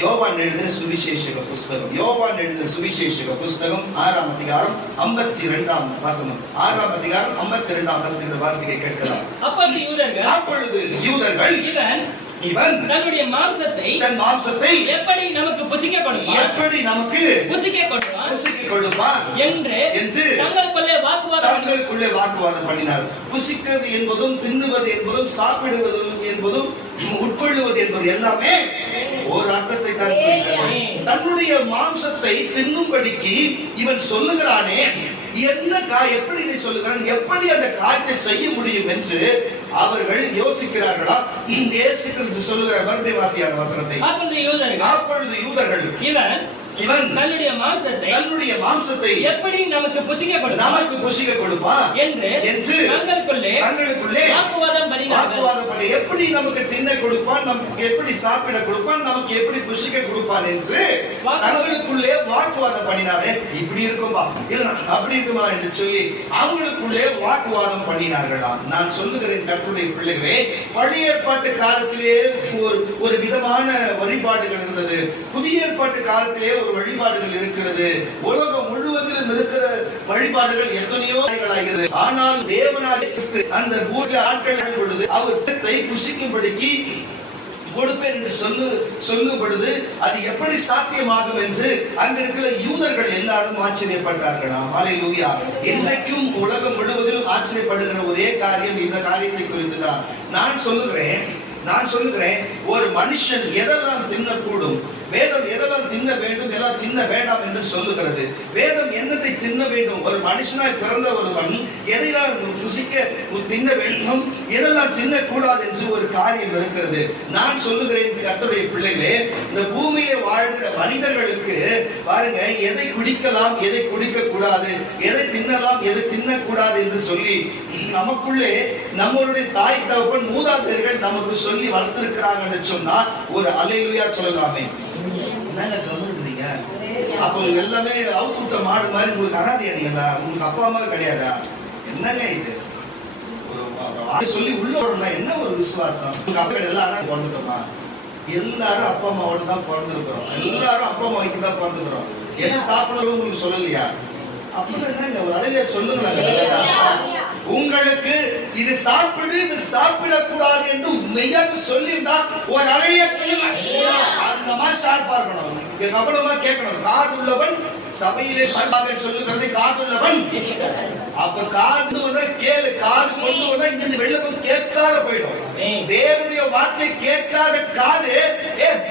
யோவான் எழுதின சுவிசேஷக புஸ்தகம், யோவான் எழுதின சுவிசேஷக புஸ்தகம் 6ஆம் அதிகாரம் 52ஆம் வசனம். 6ஆம் அதிகாரம் 52ஆம் வசனத்தை வாசிக்க கேட்கலாம். அப்பொழுது யூதர்கள் இவன் தன்னுடைய மாம்சத்தை எப்படி நமக்கு புசிக்க கொடுப்பான் என்று தங்களுக்குள்ளே வாக்குவாதம் பண்ணினார். புசிக்கிறது என்பதும் தின்னுவது என்பதும் சாப்பிடுவது என்பதும் உட்கொள்ளுவது என்பது எல்லாமே ஒரு அர்த்தத்தை தான் குறிக்கிறது. தன்னுடைய மாம்சத்தை தின்னும்படிக்கு இவன் சொல்லுகிறானே, எப்படி இதை சொல்லுகிறான், எப்படி அந்த காரியத்தை செய்ய முடியும் என்று அவர்கள் யோசிக்கிறார்களா? இயேசு கிறிஸ்து சொல்லுகிற மறுபடியும் வாசியான வசனத்தை, அப்பொழுது யூதர்கள் இவன் தன்னுடைய மாம்சத்தை எப்படி நமக்கு புசிக்க கொடுப்பான் என்று தங்களுக்குள்ளே வாக்குவாதம் பண்ணி, எப்படி நமக்கு தின்ன கொடுப்பான், நமக்கு எப்படி சாப்பிட கொடுப்பான், நமக்கு எப்படி புசிக்க கொடுப்பான் என்று தங்களுக்குள்ளே வாக்குவாதம் பண்ணினாரே. இப்படி இருக்கும்பா இல்ல அப்படி இருக்குமா என்று சொல்லி அவங்களுக்குள்ளே வாக்குவாதம் பண்ணினார்களாம். நான் சொல்லுகிறேன் கர்த்தருடைய பிள்ளைகளே, பழைய ஏற்பாட்டு காலத்திலே ஒரு விதமான வழிபாடுகள் இருந்தது. புதிய ஏற்பாட்டு காலத்திலே ஒரு வழிபாடுகள் இருக்கிறது. உலகம் முழுவதிலும் இருக்கிற வழிபாடுகள் எத்தனையோ ஆகிறது. ஆனால் தேவனாகிய அந்த பூமியில் ஆட்கள் பொழுது அவர் சித்தை புசிக்கும்படிக்கு கொடுப்பேன் என்று சொல்லும் பொழுது அது எப்படி சாத்தியமாகும் என்று அங்க இருக்கிற யூதர்கள் எல்லாரும் ஆச்சரியப்பட்டார்களாம். ஹல்லேலூயா. இன்றைக்கும் உலகம் முழுவதிலும் ஆச்சரியப்படுகிற ஒரே காரியம் இந்த காரியத்தை குறித்து தான். நான் சொல்லுகிறேன் ஒரு மனுஷன் எதெல்லாம் தின்னக்கூடும், வேதம் எதெல்லாம் தின்ன வேண்டும் எல்லாம் தின்ன வேண்டாம் என்று சொல்லுகிறது. வேதம் என்னத்தை தின்ன வேண்டும், ஒரு மனுஷனாய் பிறந்த ஒருவன் எதையெல்லாம் தின்ன வேண்டும், எதெல்லாம் தின்னக்கூடாது என்று ஒரு காரியம் இருக்கிறது. நான் சொல்லுகிறேன் கர்த்தருடைய பிள்ளைகளே, இந்த பூமியிலே வாழ்கிற மனிதர்களுக்கு பாருங்க, எதை குடிக்கலாம் எதை குடிக்க கூடாது, எதை தின்னலாம் எதை தின்னக்கூடாது என்று சொல்லி நமக்குள்ளே நம்மளுடைய தாய் தகப்பன் மூதாதையர்கள் நமக்கு சொல்லி வளர்த்திருக்கிறாங்க என்று சொன்னால் ஒரு அல்லேலூயா சொல்லலாமே. அப்போ எல்லாமே அவுத்துட்ட மாடு மாதிரி உங்களுக்கு அனாதையா நீங்களா? உங்களுக்கு அப்பா அம்மா கிடையாதா? என்னங்க இது சொல்லி உள்ள என்ன ஒரு விசுவாசம்? உங்களுக்கு அப்பா எல்லாம் பிறந்துட்டோமா? எல்லாரும் அப்பா அம்மாவோட தான் பிறந்திருக்கிறோம். எல்லாரும் அப்பா அம்மா வைக்க தான் பிறந்துக்கிறோம். எது சாப்பிடணும் உங்களுக்கு சொல்லலையா? அப்பதான் என்னங்க ஒரு அழகிய சொல்லுங்க. உங்களுக்கு இது சாப்பிடு இது சாப்பிடக்கூடாது என்று மெய்யாக சொல்லியிருந்தால் ஒரு அழகிய சொல்லுங்க. அந்த மாதிரி ஷார்ப்பா இருக்கணும், கவனமா கேட்கணும். காதுள்ளவன் சபையிலே சொல்லுகிறதை காதுள்ளவன். அப்ப காது வந்தா கேளு, காது கொண்டு வந்தா இங்கிருந்து வெளில போய் கேட்காத போயிடும். தேவனுடைய வார்த்தை கேட்காத காது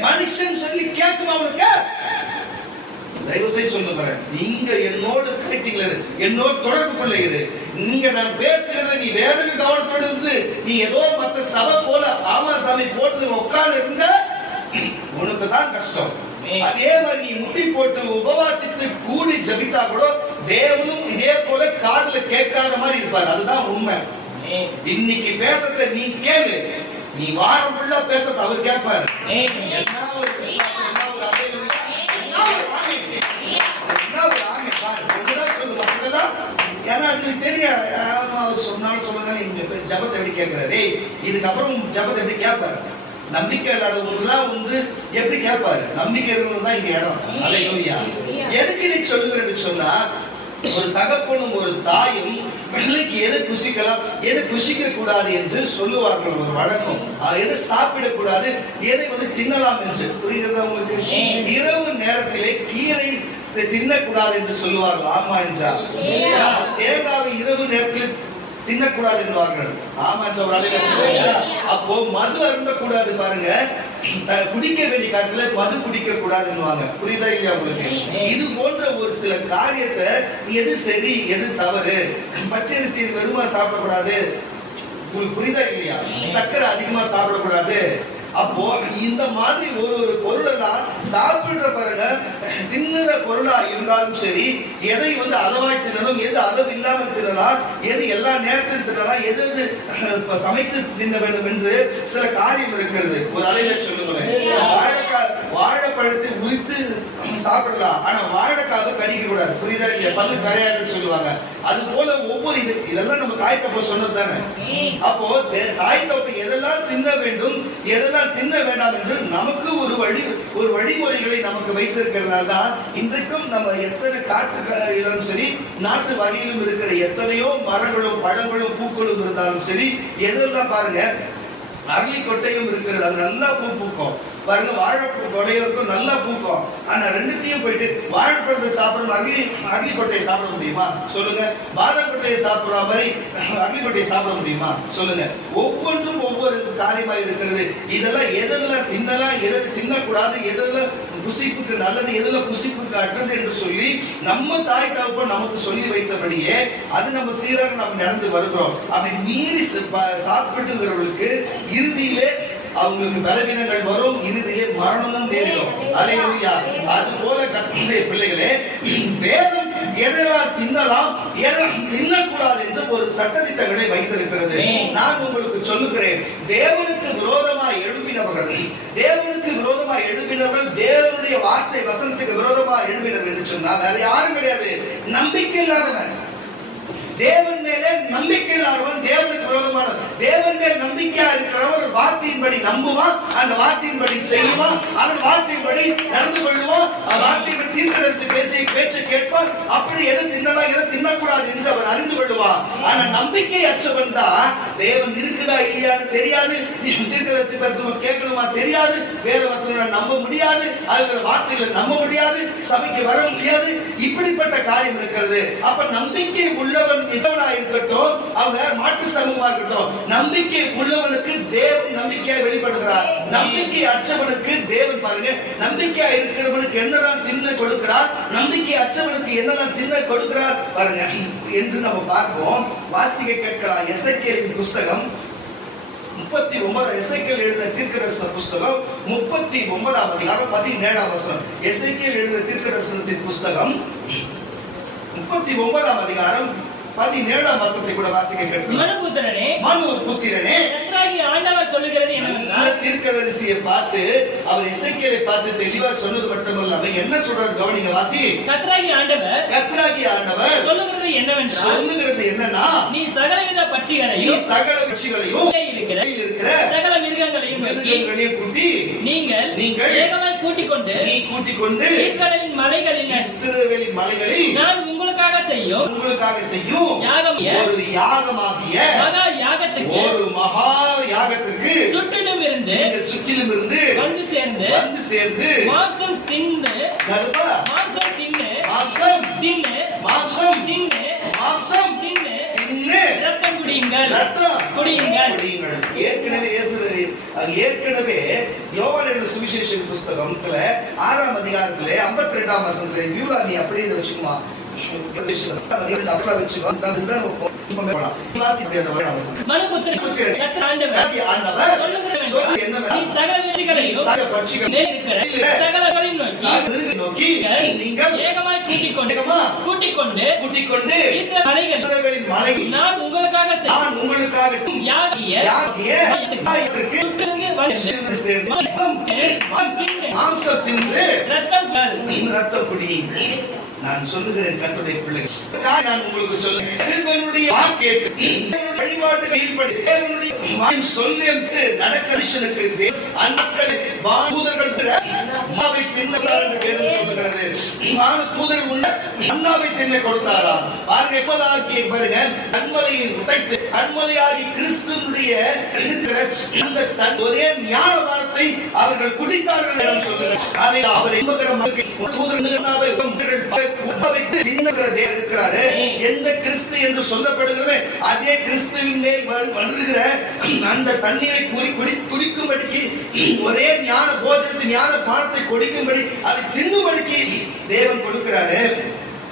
மனுஷன் சொல்லி கேட்கும். அவனுக்கு தயவு செய்து சொல்லுகிறேன், நீங்க என்னோடு கனெக்டிங்ல என்னோட தொடர்பு கொள்ளுகிறது. நீங்க நான் பேசுகிறத நீ வேற கவனத்தோடு இருந்து நீ ஏதோ மத்த சபை போல ஆமா சாமி போட்டு உட்கார்ந்து இருந்த உனக்கு தான் கஷ்டம். அதே மாதிரி நீ முட்டி போட்டு உபவாசித்து கூடி ஜபித்தா கூட தேவனும் இதே போல காதுல கேட்காத மாதிரி இருப்பார். அதுதான் உண்மை. இன்னைக்கு பேசத்தை நீ கேளு, நீ வாரம் ஃபுல்லா பேசத்தை அவர் கேட்பாரு. என்ன ஒரு விசுவாசம், என்ன ஒரு அதையும் ஏன்னா அதுக்கு தெரியாது. அவர் சொன்னாலும் சொல்லுங்க, நீங்க ஜபத்தை எப்படி கேட்கிறாரு, இதுக்கப்புறம் ஜபத்தை எப்படி கேட்பாரு? நம்பிக்கை இல்லாதவங்கலாம் எப்படி கேட்பாரு? நம்பிக்கை இருக்கணும் தான் இங்க இடம். அல்லேலூயா. எதுக்கு இதை சொல்லுகிறேன்னு சொன்னா, ஒரு தகப்பனும் ஒரு தாயும் பிள்ளைக்கு எதை புசிக்கலாம் எதை புசிக்க கூடாது என்று சொல்லுவார்கள். ஒரு வழக்கம், எதை சாப்பிடக்கூடாது எதை தின்னலாம் என்று. புரியுதா உங்களுக்கு? இரவு நேரத்திலே கீரை தின்னக்கூடாது என்று சொல்லுவார்கள். ஆமா என்றால் தேங்காவை இரவு நேரத்தில் தின்னக்கூடாது என்பார்கள். ஆமா என்ற ஒரு அழகாக. அப்போ மது அருந்த கூடாது பாருங்க, குடிக்க வேண்டிய காலத்துல மது குடிக்க கூடாதுன்னு. புரியுதா இல்லையா உங்களுக்கு? இது போன்ற ஒரு சில காரியத்தை எது சரி எது தவறு, பச்சரிசி வெறுமா சாப்பிடக்கூடாது, உங்களுக்கு புரியுதா இல்லையா? சர்க்கரை அதிகமா சாப்பிடக்கூடாது. அப்போ இந்த மாதிரி ஒரு பொருளெல்லாம் சாப்பிடுற பாருங்க, தின்னுற பொருளா இருந்தாலும் சரி, எதை அளவாய் தின்னணும், எது அளவு இல்லாமல் தின்னலாம், எது எல்லா நேரத்திலும் தின்னலாம், எது சமைத்து தின்ன வேண்டும் என்று சில காரியம் இருக்கிறது. ஒரு அலையில சொல்லுங்களேன், வாழைப்பழத்தை உரித்து சாப்பிடலாம், ஆனா வாழைக்காவை கடிக்க கூடாது. புரியுதா இல்லையா? பல்லு கரையாதுன்னு சொல்லுவாங்க. அது போல ஒவ்வொரு இதெல்லாம் நம்ம தாய் தப்ப சொன்னது தானே. அப்போ தாய் தப்ப எதெல்லாம் தின்ன வேண்டும், எதெல்லாம் தின்ன வேண்டாம் என்று நமக்கு ஒரு வழிமுறைகளை நமக்கு வைத்திருக்கிறதுனால தான் இன்றைக்கும் நம்ம எத்தனை காட்டுகளிலும் சரி, நாட்டு வகையிலும் இருக்கிற எத்தனையோ மரங்களும் பழங்களும் பூக்களும் இருந்தாலும் சரி, எதெல்லாம் பாருங்க, அரளி கொட்டையும் இருக்கிறது, அது நல்லா பூ பூக்கும். பாருங்க, வாழைப்பூ கொடையும் இருக்கும், நல்லா பூக்கும். ஆனா ரெண்டுத்தையும் போயிட்டு வாழைப்பழத்தை சாப்பிடணும், அரளி கொட்டையை சாப்பிட முடியுமா சொல்லுங்க? பாதாம் கொட்டையை சாப்பிடுற மாதிரி அரளி கொட்டையை சாப்பிட முடியுமா சொல்லுங்க? ஒவ்வொன்றும் ஒவ்வொரு காரியமாக இருக்கிறது. இதெல்லாம் எதெல்லாம் தின்னலாம், எதை தின்னக்கூடாது, எதெல்லாம் புசிப்புக்கு நல்லது, எதெல்லாம் புசிப்புக்கு அற்றது என்று சொல்லி நம்ம தாய் தகப்பன் நமக்கு சொல்லி வைத்தபடியே அது நம்ம சீராக நாம் நடந்து வருகிறோம். அப்படி மீறி சாப்பிட்டுங்கிறவர்களுக்கு இறுதியிலே அவங்களுக்கு பலவீனங்கள் வரும், இறுதியே மரணமும் நேரிடும். அல்லேலூயா. அது போல கர்த்தருடைய பிள்ளைகளே, வேதம் எதெல்லாம் தின்னலாம், எதெல்லாம் தின்னக்கூடாது என்று ஒரு சட்டதிட்டங்களை வைத்திருக்கிறது. நான் உங்களுக்கு சொல்லுகிறேன், தேவனுக்கு விரோதமாக எழுப்பினவர்கள், தேவனுடைய வார்த்தை வசனத்துக்கு விரோதமாக எழுப்பினர் என்று சொன்னா வேற யாரும் கிடையாது, நம்பிக்கை இல்லாதவன். தேவன் மேலே நம்பிக்கை இல்லாதவன் தேவனுக்கு விரோதமானவன். தேவன் மேல் நம்பிக்கையா இருக்கிறவன் வார்த்தையின்படி நம்புவான், அந்த வார்த்தையின்படி செய்வான், அவன் வார்த்தையின்படி நடந்து கொள்வான், வார்த்தையின்படி தீர்க்கதரிசி பேச்சை கேட்பான். அப்படி எதை தின்னலாம், எதை தின்னக்கூடாது என்று அவன் அறிந்து கொள்வான். ஆனா நம்பிக்கை அற்றவன் தான் தேவன் இருக்குதா இல்லையான்னு தெரியாது, தீர்க்கதரிசி பேசணுமா கேட்கணுமா தெரியாது, வேத வசனங்களை நம்ப முடியாது, அதுல வார்த்தைகளை நம்ப முடியாது, சபைக்கு வர முடியாது, இப்படிப்பட்ட காரியம் இருக்கிறது. அப்ப நம்பிக்கை உள்ளவன் இருக்கட்டும், அவங்க மாட்டு சமூகமா இருக்கட்டும், நம்பிக்கை உள்ளவனுக்கு தேவன் நம்பிக்கையா வெளிப்படுகிறார். நம்பிக்கை அற்றவனுக்கு தேவன் பாருங்க, நம்பிக்கையா இருக்கிறவனுக்கு என்னதான் தின்ன கொடுக்கிறார், நம்பிக்கை அற்றவனுக்கு என்னதான் தின்ன கொடுக்கிறார் பாருங்க என்று நம்ம பார்ப்போம். வாசிக்க கேட்கலாம். எசேக்கியேலின் புஸ்தகம் 39, எசேக்கியேல் எழுதின தீர்க்கதரிசன புஸ்தகம் 39ஆம் அதிகாரம் 17ஆம் வசனம். எசேக்கியேல் எழுதின தீர்க்கதரிசனத்தின் புஸ்தகம் 39ஆம் அதிகாரம் 17ஆம் வசனத்தை கூட வாசிக்க கேட்கிறோம். மனுபுத்திரனே, கர்த்தராகிய ஆண்டவர் சொல்லுகிறது என்னவென்றால், தீர்க்கதரிசியை பார்த்து அவர் எசேக்கியேலை பார்த்து தெளிவா சொன்னது மட்டுமல்ல, அவன் என்ன சொல்றாரு கவனிங்க, வாசி. கர்த்தராகிய ஆண்டவர் சொல்லுகிறது என்னன்னா, நீ சகலவித பட்சிகளையும் இருக்கிற சகல மிருகங்களையும் கூட்டி நீங்கள் ஏகமாய் கூட்டிக் கொண்டு இஸ்ரவேலின் மலைகளில் நான் உங்களுக்காக செய்யும் ஒரு யாகமாகிய மகா யாகத்திற்கு சுற்றிலும் இருந்து வந்து சேர்ந்து மாம்சம் தின்னு ரத்தம் குடியுங்கள். ஏற்கனவே யோவான் எழுதின சுவிசேஷ புஸ்தகத்துல 6ஆம் அதிகாரத்துல 52ஆம் வசனத்துல யூரானி அப்படியே வச்சுக்குமா, நான் உங்களுக்காக நான் சொல்லுகிறேன் கர்த்தருடைய பிள்ளைகள், நான் உங்களுக்கு சொல்லுடைய சொல்லிட்டு நடக்க மனுஷனுக்கு அந்த தூதர்கள் சொல்லுகிறது. தூதர்கள் உள்ள அண்ணாவை தின்ன கொடுத்தாரா பாருங்க. எப்பதாக்கி பாருங்க, கண்மலையை உடைத்து கண்மலையாகி கிறிஸ்துவனுடைய அந்த ஒரே ஞான வார்த்தை அவர்கள் குடித்தார்கள் என்று சொல்லுகிறார். அவர் இருக்கிறாரு. எந்த கிறிஸ்து என்று சொல்லப்படுகிறது அதே கிறிஸ்துவின் மேல் வருகிற அந்த தண்ணீரை குடிக்கும்படிக்கு ஒரே ஞான போஜனத்தை ஞான பானத்தை கொடுக்கும்படி அதை தின்னும்படிக்கு தேவன் கொடுக்கிறாரு.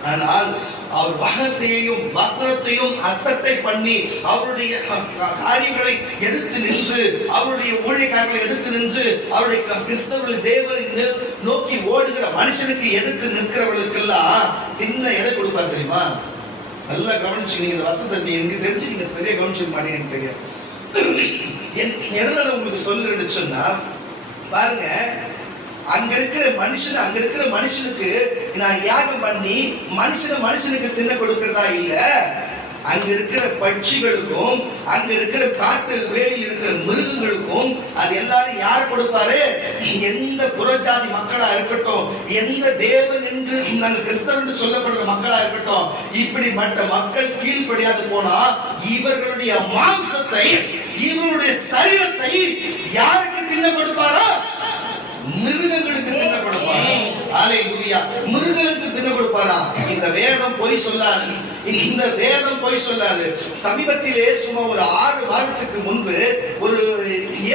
ஆனால் அவர் வகத்தையும் வஸ்திரத்தையும் அசட்டை பண்ணி அவருடைய காரியங்களை எதிர்த்து நின்று, அவருடைய ஊழியக்காரர்களை எதிர்த்து நின்று, அவருடைய கிறிஸ்தவர்கள் தேவனை நோக்கி ஓடுகிற மனுஷனுக்கு எதிர்த்து நிற்கிறவர்களுக்கெல்லாம் தின்ன எதை கொடுப்பார் தெரியுமா? நல்லா கவனிச்சு நீங்க இந்த வசனத்தை எங்க தெரிஞ்சு நீங்க சரியா கவனிச்சு மாட்டீங்கன்னு தெரியும். எதனால உங்களுக்கு சொல்லுறேன்னு சொன்னா பாருங்க, அங்க இருக்கிற மனுஷனுக்கு நான் யாகம் பண்ணி மனுஷனுக்கு தின்ன கொடுக்கிறதா இல்ல, அங்க இருக்கிற பட்சிகளுக்கும் அங்க இருக்கிற காட்டு வேலியில் இருக்கிற மிருகங்களுக்கும் அது எல்லாரும் யார் கொடுப்பாரு? எந்த புறஜாதி மக்களா இருக்கட்டும், எந்த தேவன் என்று நாங்கள் கிறிஸ்தவ என்று சொல்லப்படுற மக்களா இருக்கட்டும், இப்படிப்பட்ட மக்கள் கீழ்ப்படியாது போனா இவர்களுடைய மாம்சத்தை, இவர்களுடைய சரீரத்தை யாருக்கு தின்ன கொடுப்பாரா? மிருகங்களுக்கு தின்ன கொடுப்பாரா? அல்லேலூயா. மிருகங்களுக்கு தின்ன கொடுப்பாரா? இந்த வேதம் பொய் சொல்லாது, இந்த வேதம் பொய் சொல்லாது. சமீபத்திலே சும்மா ஒரு 6 வாரத்துக்கு முன்பு ஒரு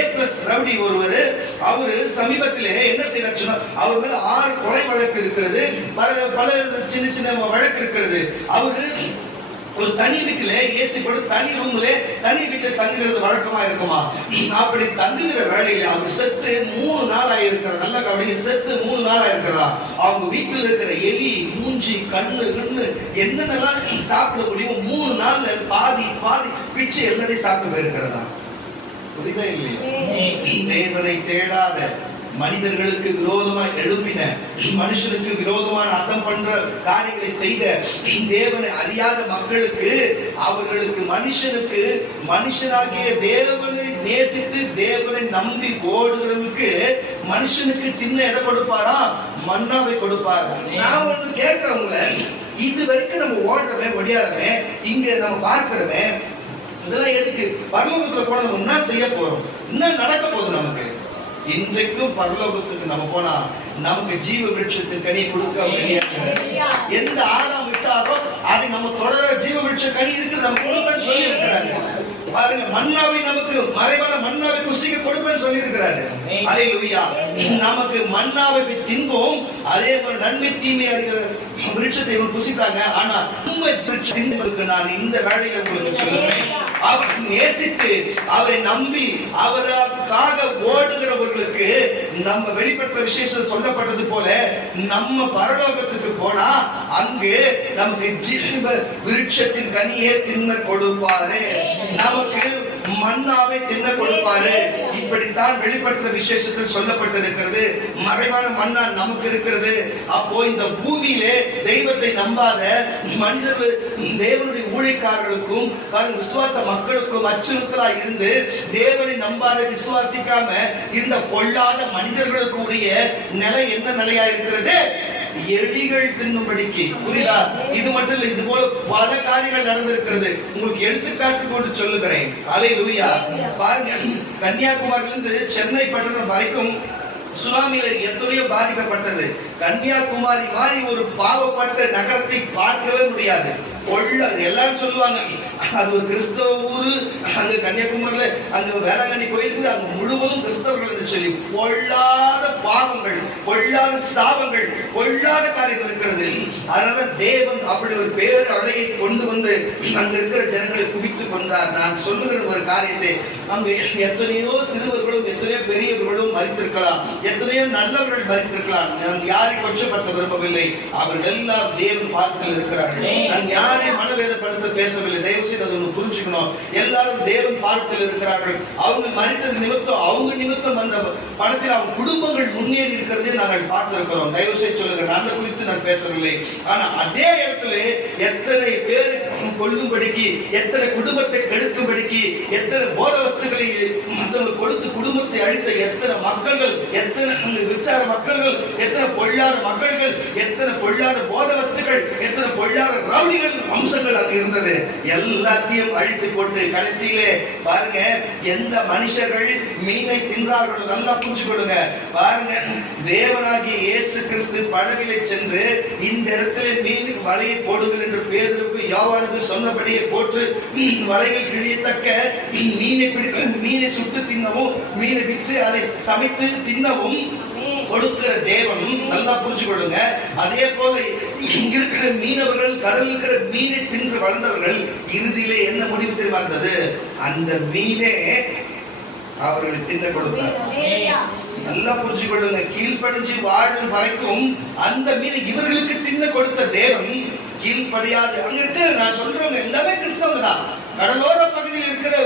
A+ ரவுடி ஒருவர், அவரு சமீபத்திலே என்ன செய்யறாருன்னா, அவர் மேல 6 கொலை வழக்கு இருக்கிறது, பல சின்ன சின்ன வழக்கு இருக்கிறது. அவரு ஒரு தனி வீட்டில ஏசி போட்டு தனி ரூம்ல தனி வீட்டுல தங்குகிறது வழக்கமா இருக்குமா? அப்படி தங்குகிற வேலையில அவர் செத்து 3 நாள் ஆயிருக்கிற, நல்ல கவனிங்க, செத்து 3 நாள் ஆயிருக்கிறதா. அவங்க வீட்டுல இருக்கிற எலி, மூஞ்சி, கண்ணு என்னென்னலாம் சாப்பிட முடியும் 3 நாள்ல பாதி பிச்சு எல்லாத்தையும் சாப்பிட்டு போயிருக்கிறதா. புரியுதா இல்லையா? தேவனை தேடாத, மனிதர்களுக்கு விரோதமா எழுப்பின, மனுஷனுக்கு விரோதமான அர்த்தம் பண்ற காரியங்களை செய்த, தேவனை அறியாத மக்களுக்கு, அவர்களுக்கு மனுஷனாகிய தேவனை நேசித்து தேவனை நம்பி ஓடுகிறவங்களுக்கு மனுஷனுக்கு தின்ன இடம் கொடுப்பாரா? மன்னாவை கொடுப்பார். நான் ஒண்ணு கேட்கிறவங்கள, இது வரைக்கும் நம்ம ஓடுறவன் ஒடியாரவன் இங்க நம்ம பார்க்கிறவன் இதெல்லாம் எதுக்கு? பரலோகத்துல போன நம்ம என்ன செய்ய போறோம்? என்ன நடக்க போகுது நமக்கு? இன்றைக்கும் பரலோகத்துக்கு நம்ம போனா நமக்கு ஜீவ விருட்சத்தின் கனி கொடுக்க முடியாது. எந்த ஆதாம் விட்டாரோ அதை நம்ம தொடர ஜீவ விருட்ச கனி இருக்கு, நம்ம கொடுப்பேன்னு சொல்லி இருக்கிறாரு. பாருங்க, மன்னாவை நமக்கு மறைவான மன்னாவை புசிக்க கொடுப்பேன்னு சொல்லி இருக்கிறாரு. அல்லேலூயா. நமக்கு மன்னாவை தின்போம், அதே போல நன்மை தீமை அறிகிற விருட்சத்தை இவங்க புசித்தாங்க. ஆனா உண்மை தின்பதற்கு நான் இந்த வேளையில உங்களுக்கு சொல்லுவேன், அவரை நேசித்து அவரை நம்பி அவருக்காக ஓடுகிறவர்களுக்கு நம்ம வெளிப்பட்ட விசேஷம் சொல்லப்பட்டது போல நம்ம பரலோகத்துக்கு போனா அங்கு நமக்கு ஜீவ விருட்சத்தின் கனியே தின்ன கொடுப்பாரு, நமக்கு மன்னாவை தின்ன கொடுப்பாரு. இப்படித்தான் வெளிப்படுத்த விசேஷத்தில் சொல்லப்பட்டிருக்கிறது. மறைவான மன்னா நமக்கு இருக்கிறது. அப்போ இந்த பூமியிலே தெய்வத்தை நம்பாத மனிதர்கள், தேவனுடைய ஊழியக்காரர்களுக்கும் விசுவாச மக்களுக்கும் அச்சுறுத்தலா இருந்து தேவனை நம்பாத விசுவாசிக்காம இந்த பொல்லாத மனிதர்களுக்கு உரிய நிலை என்ன நிலையா இருக்கிறது? எலிகள் தின்னும்படிக்கு. புரியுதா? இது மட்டும் இல்ல, இது போல பல காரியங்கள் நடந்திருக்கிறது. உங்களுக்கு எடுத்துக்காட்டு கொண்டு சொல்லுகிறேன். அல்லேலூயா. பாருங்க, கன்னியாகுமரியிலிருந்து சென்னை பட்டணம் வரைக்கும் சுனாமியில எத்தனையோ பாதிக்கப்பட்டது. கன்னியாகுமரி மாதிரி ஒரு பாவப்பட்ட நகரத்தை பார்க்கவே முடியாது. எல்லாரும் சொல்லுவாங்க அது ஒரு கிறிஸ்தவ ஊரு, அங்க கன்னியாகுமரியில அங்க வேளாங்கண்ணி கோயிலுக்கு அங்க முழுவதும் கிறிஸ்தவர்கள் என்று சொல்லி பொல்லாத பாவங்கள், பொல்லாத சாபங்கள், பொல்லாத காரியம் இருக்கிறது. அதனால தேவன் அப்படி ஒரு பேர் அலையை கொண்டு வந்து அங்க இருக்கிற ஜனங்களை குவித்துக் கொண்டார். நான் சொல்லுகிற ஒரு காரியத்தை, அங்க எத்தனையோ சிறுவர்களும் எத்தனையோ பெரியவர்களும் மறித்திருக்கலாம், எத்தனையோ நல்லவர்கள் மறித்திருக்கலாம். நான் யாரையும் கொச்சப்படுத்த விரும்பவில்லை. அவர்கள் எல்லாம் தேவன் பார்த்து இருக்கிறார்கள். நான் யாரையும் மனவேதப்படுத்த பேசவில்லை. தயவு செய்து அதை புரிஞ்சுக்கணும். எல்லாரும் தேவன் பாதத்தில் இருக்கிறார்கள். அவங்க மனிதர் நிமித்தம், அவங்க நிமித்தம் அந்த பணத்தில் அவங்க குடும்பங்கள் முன்னேறி இருக்கிறதே நாங்கள் பார்த்திருக்கிறோம். தயவு செய்து சொல்லுங்க, அந்த குறித்து நான் பேசவில்லை. ஆனா அதே இடத்துல எத்தனை பேர் கொல்லும்படிக்கு, எத்தனை குடும்பத்தை கெடுக்கும்படிக்கு, எத்தனை போத வஸ்துக்களை மற்றவர்கள் கொடுத்து குடும்பத்தை அழித்த எத்தனை மக்கள்கள், எத்தனை விச்சார மக்கள்கள், எத்தனை பொல்லாத மக்கள்கள், எத்தனை பொல்லாத போத வஸ்துக்கள், எத்தனை பொல்லாத ரவுடிகள் வம்சங்கள் அங்கு இருந்தது. எல்லாத்தையும் அழித்து போட்டு கடைசியிலே பாருங்க, எந்த மனுஷர்கள் மீனை தின்றார்களோ, நல்லா புரிஞ்சு கொள்ளுங்க. பாருங்க, தேவனாகிய இயேசு கிறிஸ்து படவிலே சென்று இந்த இடத்துல மீனுக்கு வலையை போடுங்கள் என்று பேதுருக்கு யோவானுக்கு சொன்னபடியே போட்டு வலைகள் கிழியத்தக்க மீனை பிடித்து மீனை சுட்டு தின்னவும், மீனை விற்று அதை சமைத்து தின்னவும் கொடுக்கிற தேவன். நல்லா புரிஞ்சு கொள்ளுங்க. அதே போல இங்க இருக்கிற மீனவர்கள், கடலில் இருக்கிற மீனை தின்று வளர்ந்தவர்கள் இறுதியிலே என்ன முடிவு தெரிவார்ந்தது? அந்த மீனே அவர்களுக்கு தின்ன கொடுத்தார். நல்லா புரிஞ்சு கொள்ளுங்க. கீழ்ப்படிஞ்சு வாழும் வரைக்கும் அந்த மீனை இவர்களுக்கு தின்ன கொடுத்த தேவன் கீழ்ப்படியாது. அங்க இருக்கிற நான் சொல்றவங்க எல்லாமே கிறிஸ்தவங்க தான். கடலோர பகுதியில் இருக்கிற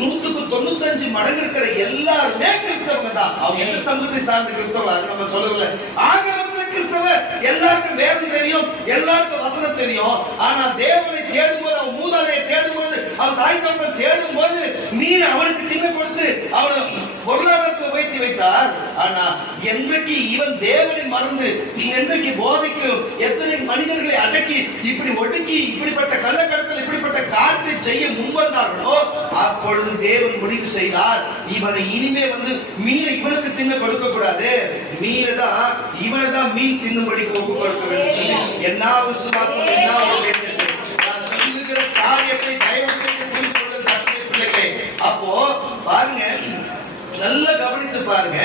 195 மடங்கு இருக்கிற எல்லாருமே கிறிஸ்தவங்க தான். அவங்க எந்த சமூகத்தை சார்ந்த கிறிஸ்தவர்கள் அது நம்ம சொல்லவில்லை. ஆகமத்துல கிறிஸ்தவர் எல்லாருக்கும் வேதம் தெரியும், எல்லாருக்கும் வசனம் தெரியும். ஆனா தேவனை தேடும்போது, அவன் மூதாதையை தேடும்போது, அவன் தாய் தகப்பன் தேடும் போது மீன் அவனுக்கு தின்ன கொடுத்து அவனை பொருளாதாரத்தில் வைத்து வைத்தார். ஆனா என்றைக்கு இவன் தேவனை மறந்து என்றைக்கு போதைக்கும் எத்தனை மனிதர்களை அடக்கி இப்படி ஒடுக்கி இப்படிப்பட்ட கள்ளக்கடத்தல் இப்படிப்பட்ட காரியத்தை செய்ய முன்வந்தார்களோ அப்பொழுது தேவன் முடிவு செய்தார், இவனை இனிமே மீனை இவனுக்கு தின்ன கொடுக்க கூடாது, மீனை தான் இவனை தான் மீன் தின்னும்படி ஒப்பு கொடுக்க வேண்டும் சொல்லி. என்ன விசுவாசம், என்ன நான் சொல்லுகிற காரியத்தை தயவு செய்து புரிந்து கொள்ளுங்கள் பிள்ளைகளே. அப்போ பாருங்க, நல்லா கவனித்து பாருங்க.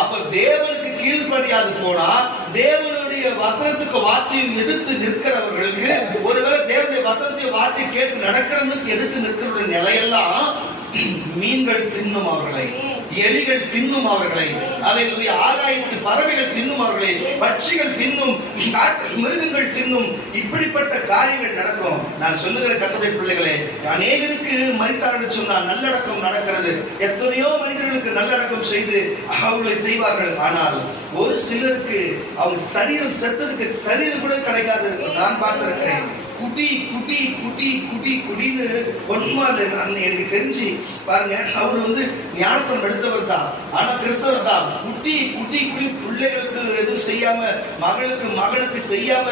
அப்ப தேவனுக்கு கீழ்ப்படியாது போனா, தேவனுடைய வசனத்துக்கு வார்த்தையை எதிர்த்து நிற்கிறவர்களுக்கு, ஒருவேளை தேவனுடைய வசனத்தை வார்த்தை கேட்டு நடக்கிறவனுக்கு எதிர்த்து நிற்கிற நிலையெல்லாம் மீன்கள் தின்னும் அவர்களை, எலிகள் தின்னும் அவர்களை, அல்லேலூயா, ஆகாயத்து பறவைகள் தின்னும் அவர்களை, பட்சிகள் தின்னும், மிருகங்கள் தின்னும், இப்படிப்பட்ட காரியங்கள் நடக்கும். நான் சொல்லுகிற கர்த்தருடைய பிள்ளைகளே, அநேகருக்கு மரித்தார்கள் சொன்னால் நல்லடக்கம் நடக்கிறது. எத்தனையோ மனிதர்களுக்கு நல்லடக்கம் செய்து அவர்களை செய்வார்கள். ஆனால் ஒரு சிலருக்கு அவங்க சரீரம் செத்ததுக்கு சரீரம் கூட கிடைக்காது இருக்கும். நான் பார்த்திருக்கிறேன். குடி குடி குடி குடி குடின்னு ஒன்றுமால எனக்கு தெரிஞ்சு பாருங்க, அவர் ஞானஸ்தானம் எடுத்தவர் தான், ஆனா கிறிஸ்தவர் தான். குடி குடி குடி பிள்ளைகளுக்கு எதுவும் செய்யாம, மகளுக்கு செய்யாம,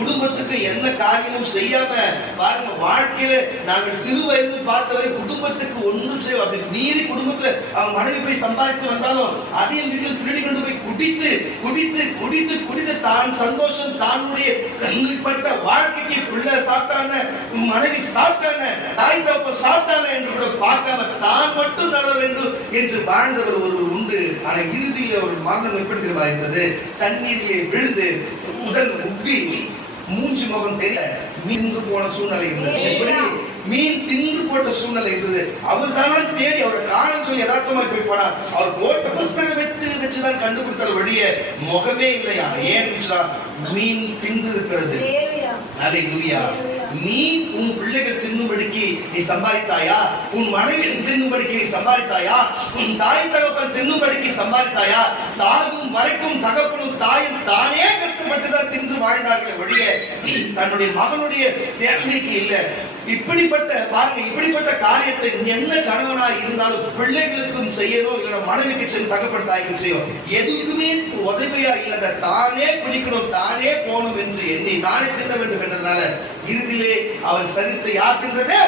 குடும்பத்துக்கு எந்த காரியமும் செய்யாம பாருங்க, வாழ்க்கையில நாங்கள் சிறு வயது பார்த்தவரை குடும்பத்துக்கு ஒன்றும் செய்ய அப்படி மீறி குடும்பத்துல அவங்க மனைவி போய் சம்பாதித்து வந்தாலும் அதையும் வீட்டில் திருடி கொண்டு போய் குடித்து குடித்து குடித்து குடித்து தான் சந்தோஷம், தானுடைய கண்ணில்பட்ட வாழ்க்கைக்கு பிள்ளை சாப்பிட்டான, மனைவி சாப்பிட்டான, தாய் தகப்பன் சாப்பிட்டான என்று கூட பார்க்காம தான் மட்டும் நட வேண்டும் என்று வாழ்ந்தவர் ஒருவர் உண்டு. ஆனா இறுதியில் ஒரு மரணம் எப்படி இருந்தது, தண்ணீரிலே விழுந்து உடல் உப்பி மூஞ்சி முகம் தெரிய மீந்து போன சூழ்நிலை இருந்தது. எப்படி மீன் தின்று போட்ட சூழ்நிலை இருந்தது. அவர் தானே தேடி அவரை காணம் சொல்லி யதார்த்தமா போய் போனா, அவர் போட்ட புஸ்தகம் வச்சுதான் கண்டுபிடித்தார் வழிய முகமே இல்லையா. ஏன் மீன் தின்று இருக்கிறது. அல்லேலூயா. நீ உன் பிள்ளைகள் தின்னும்படிக்கு நீ சம்பாதித்தாயா? உன் மனைவி தின்னும்படிக்கு நீ சம்பாதித்தாயா? உன் தாய் தகப்பன் தின்னும்படிக்கு சம்பாதித்தாயா? சாகும் வரைக்கும் தகப்பனும் தாயும் தானே கஷ்டப்பட்டுதான் தின்று வாழ்ந்தார்கள் வழிய தன்னுடைய மகனுடைய தேவைக்கு இல்லை. இப்படிப்பட்ட பாருங்க, இப்படிப்பட்ட காரியத்தை என்ன கணவனா இருந்தாலும் பிள்ளைகளுக்கும் செய்யணும், இல்ல மனைவிக்கு செய்யும், தகப்பன் தாய்க்கு செய்யும், எதுக்குமே உதவியா இல்லாத தானே பிடிக்கணும், தானே போகணும் என்று எண்ணி தானே தின்ன வேண்டும் என்றதுனால இறுதியிலே அவன் சரித்து யார் தின்றது?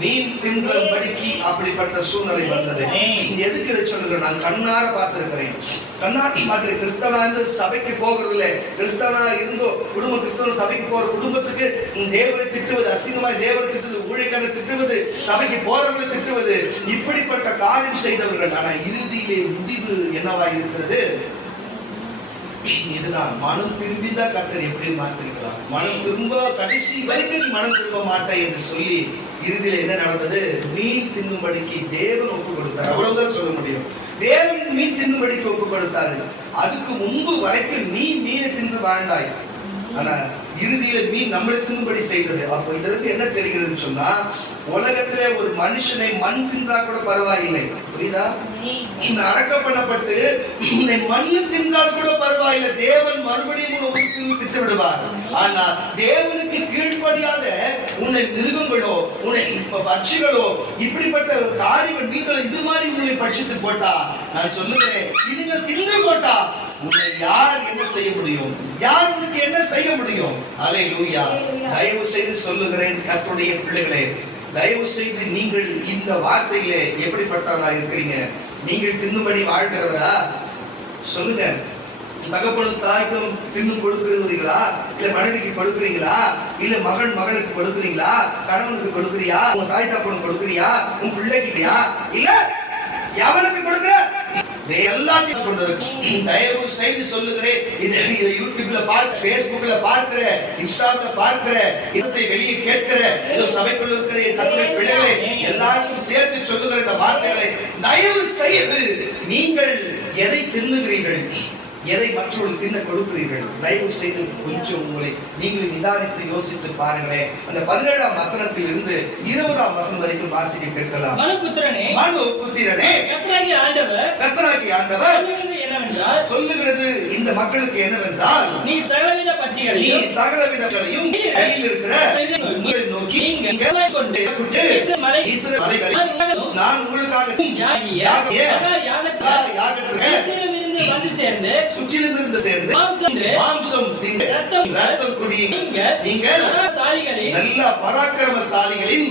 மீன் தின்றபடிக்கு அப்படிப்பட்ட சூழ்நிலை வந்தது. எதுக்கு இதை சொல்லுகிறேன்? நான் கண்ணார பார்த்திருக்கிறேன். கிறிஸ்தவனா இருந்து சபைக்கு போகிறது இல்லை, கிறிஸ்தவனா இருந்தோ குடும்ப கிறிஸ்தவ சபைக்கு போற குடும்பத்துக்கு தேவனை திட்டுவது, அசிங்கமாய் தேவனை திட்டுவது, ஊழியக்காரனை திட்டுவது, சபைக்கு போறவர்களை திட்டுவது, இப்படிப்பட்ட காரியம் செய்தவர்கள். ஆனா இறுதியிலே முடிவு என்னவா இருக்கிறது? இதுதான் மனம் திரும்பிதான் கர்த்தர் எப்படி மாத்திருக்கலாம். மனம் திரும்ப கடைசி வரைக்கும் நீ மனம் திரும்ப மாட்டாய் என்று சொல்லி இறுதியில் என்ன நடந்தது? மீன் தின்னும்படிக்கு தேவன் ஒப்பு கொடுத்தார். அவ்வளவுதான் சொல்ல முடியும். தேவன் மீன் தின்னும்படிக்கு ஒப்பு கொடுத்தாரு. அதுக்கு முன்பு வரைக்கும் நீ மீனை தின்று வாழ்ந்தாய். ஆனா இறுதியில மீன் நம்மளை தின்னும்படி செய்தது. அப்போ இதற்கு என்ன தெரிகிறதுன்னு சொன்னா, உலகத்திலே ஒரு மனுஷனை மண் தின்றா கூட பரவாயில்லை. புரியுதா? அடக்கப்படப்பட்டு உன்னை மண்ணு தின்றால் கூட பரவாயில்லை, தேவன் மறுபடியும் விட்டு விடுவார். ஆனா தேவனுக்கு கீழ்ப்படியாத உன்னை மிருகங்களோ, உன்னை பட்சிகளோ, இப்படிப்பட்ட காரியங்கள் மீன்கள் இது மாதிரி உன்னை பட்சித்து போட்டா, நான் சொல்லுகிறேன், இதுங்க தின்னு போட்டா உன்னை யார் என்ன செய்ய முடியும்? யார் உனக்கு என்ன செய்ய முடியும்? அல்லேலூயா. தயவு செய்து சொல்லுகிறேன் கர்த்தருடைய பிள்ளைகளே, தயவு செய்து நீங்கள் இந்த வார்த்தையிலே எப்படிப்பட்டவரா இருக்கிறீங்க? நீங்கள் தின்னும்படி வாழ்கிறவரா? சொல்லுங்க. தகப்பனும் தாய்க்கும் தின்னும் கொடுக்கிறீங்களா? இல்ல மனைவிக்கு கொடுக்குறீங்களா? இல்ல மகனுக்கு கொடுக்குறீங்களா? கணவனுக்கு கொடுக்குறியா? உங்க தாய் தகப்பனுக்கு கொடுக்குறியா? உன் பிள்ளைக்கிட்டயா? இல்ல எவனுக்கு கொடுக்குற? எல்லாத்தையும் கொண்டிருக்கு. தயவு செய்து சொல்லுகிறேன், இதை யூடியூப்ல பார்க்க, பேஸ்புக்ல பார்க்கிற, இன்ஸ்டால பார்க்கிற, இதத்தை வெளியே கேட்கிற, சபைக்குள்ள இருக்கிற கர்த்தருடைய பிள்ளைகளை எல்லாருக்கும் சேர்த்து சொல்லுகிற இந்த வார்த்தைகளை தயவு செய்து நீங்கள் எதை தின்னுகிறீர்கள்? எதை மற்றவர்கள் தின்ன கொடுக்கிறீர்கள்? தயவு செய்து கொஞ்சம் உங்களை நீங்கள் நிதானித்து யோசித்து பாருங்களேன். அந்த 17ஆம் வசனத்தில் இருந்து 20ஆம் வசனம் வரைக்கும் வாசிக்க கேட்கலாம். மனுபுத்திரனே, கர்த்தராகிய ஆண்டவர் சொல்லுகிறது இந்த மக்களுக்கு என்னவென்றால், நீ சகலவித பட்சிகளையும் கையில் இருக்கிற நோக்கி நான் உங்களுக்காக வந்து சேர்ந்து சுற்றிலிருந்து சேர்ந்து மாம்சம் தின்று ரத்தம் குடியுங்க. நீங்கள் நல்ல பராக்கிரமசாலிகளின்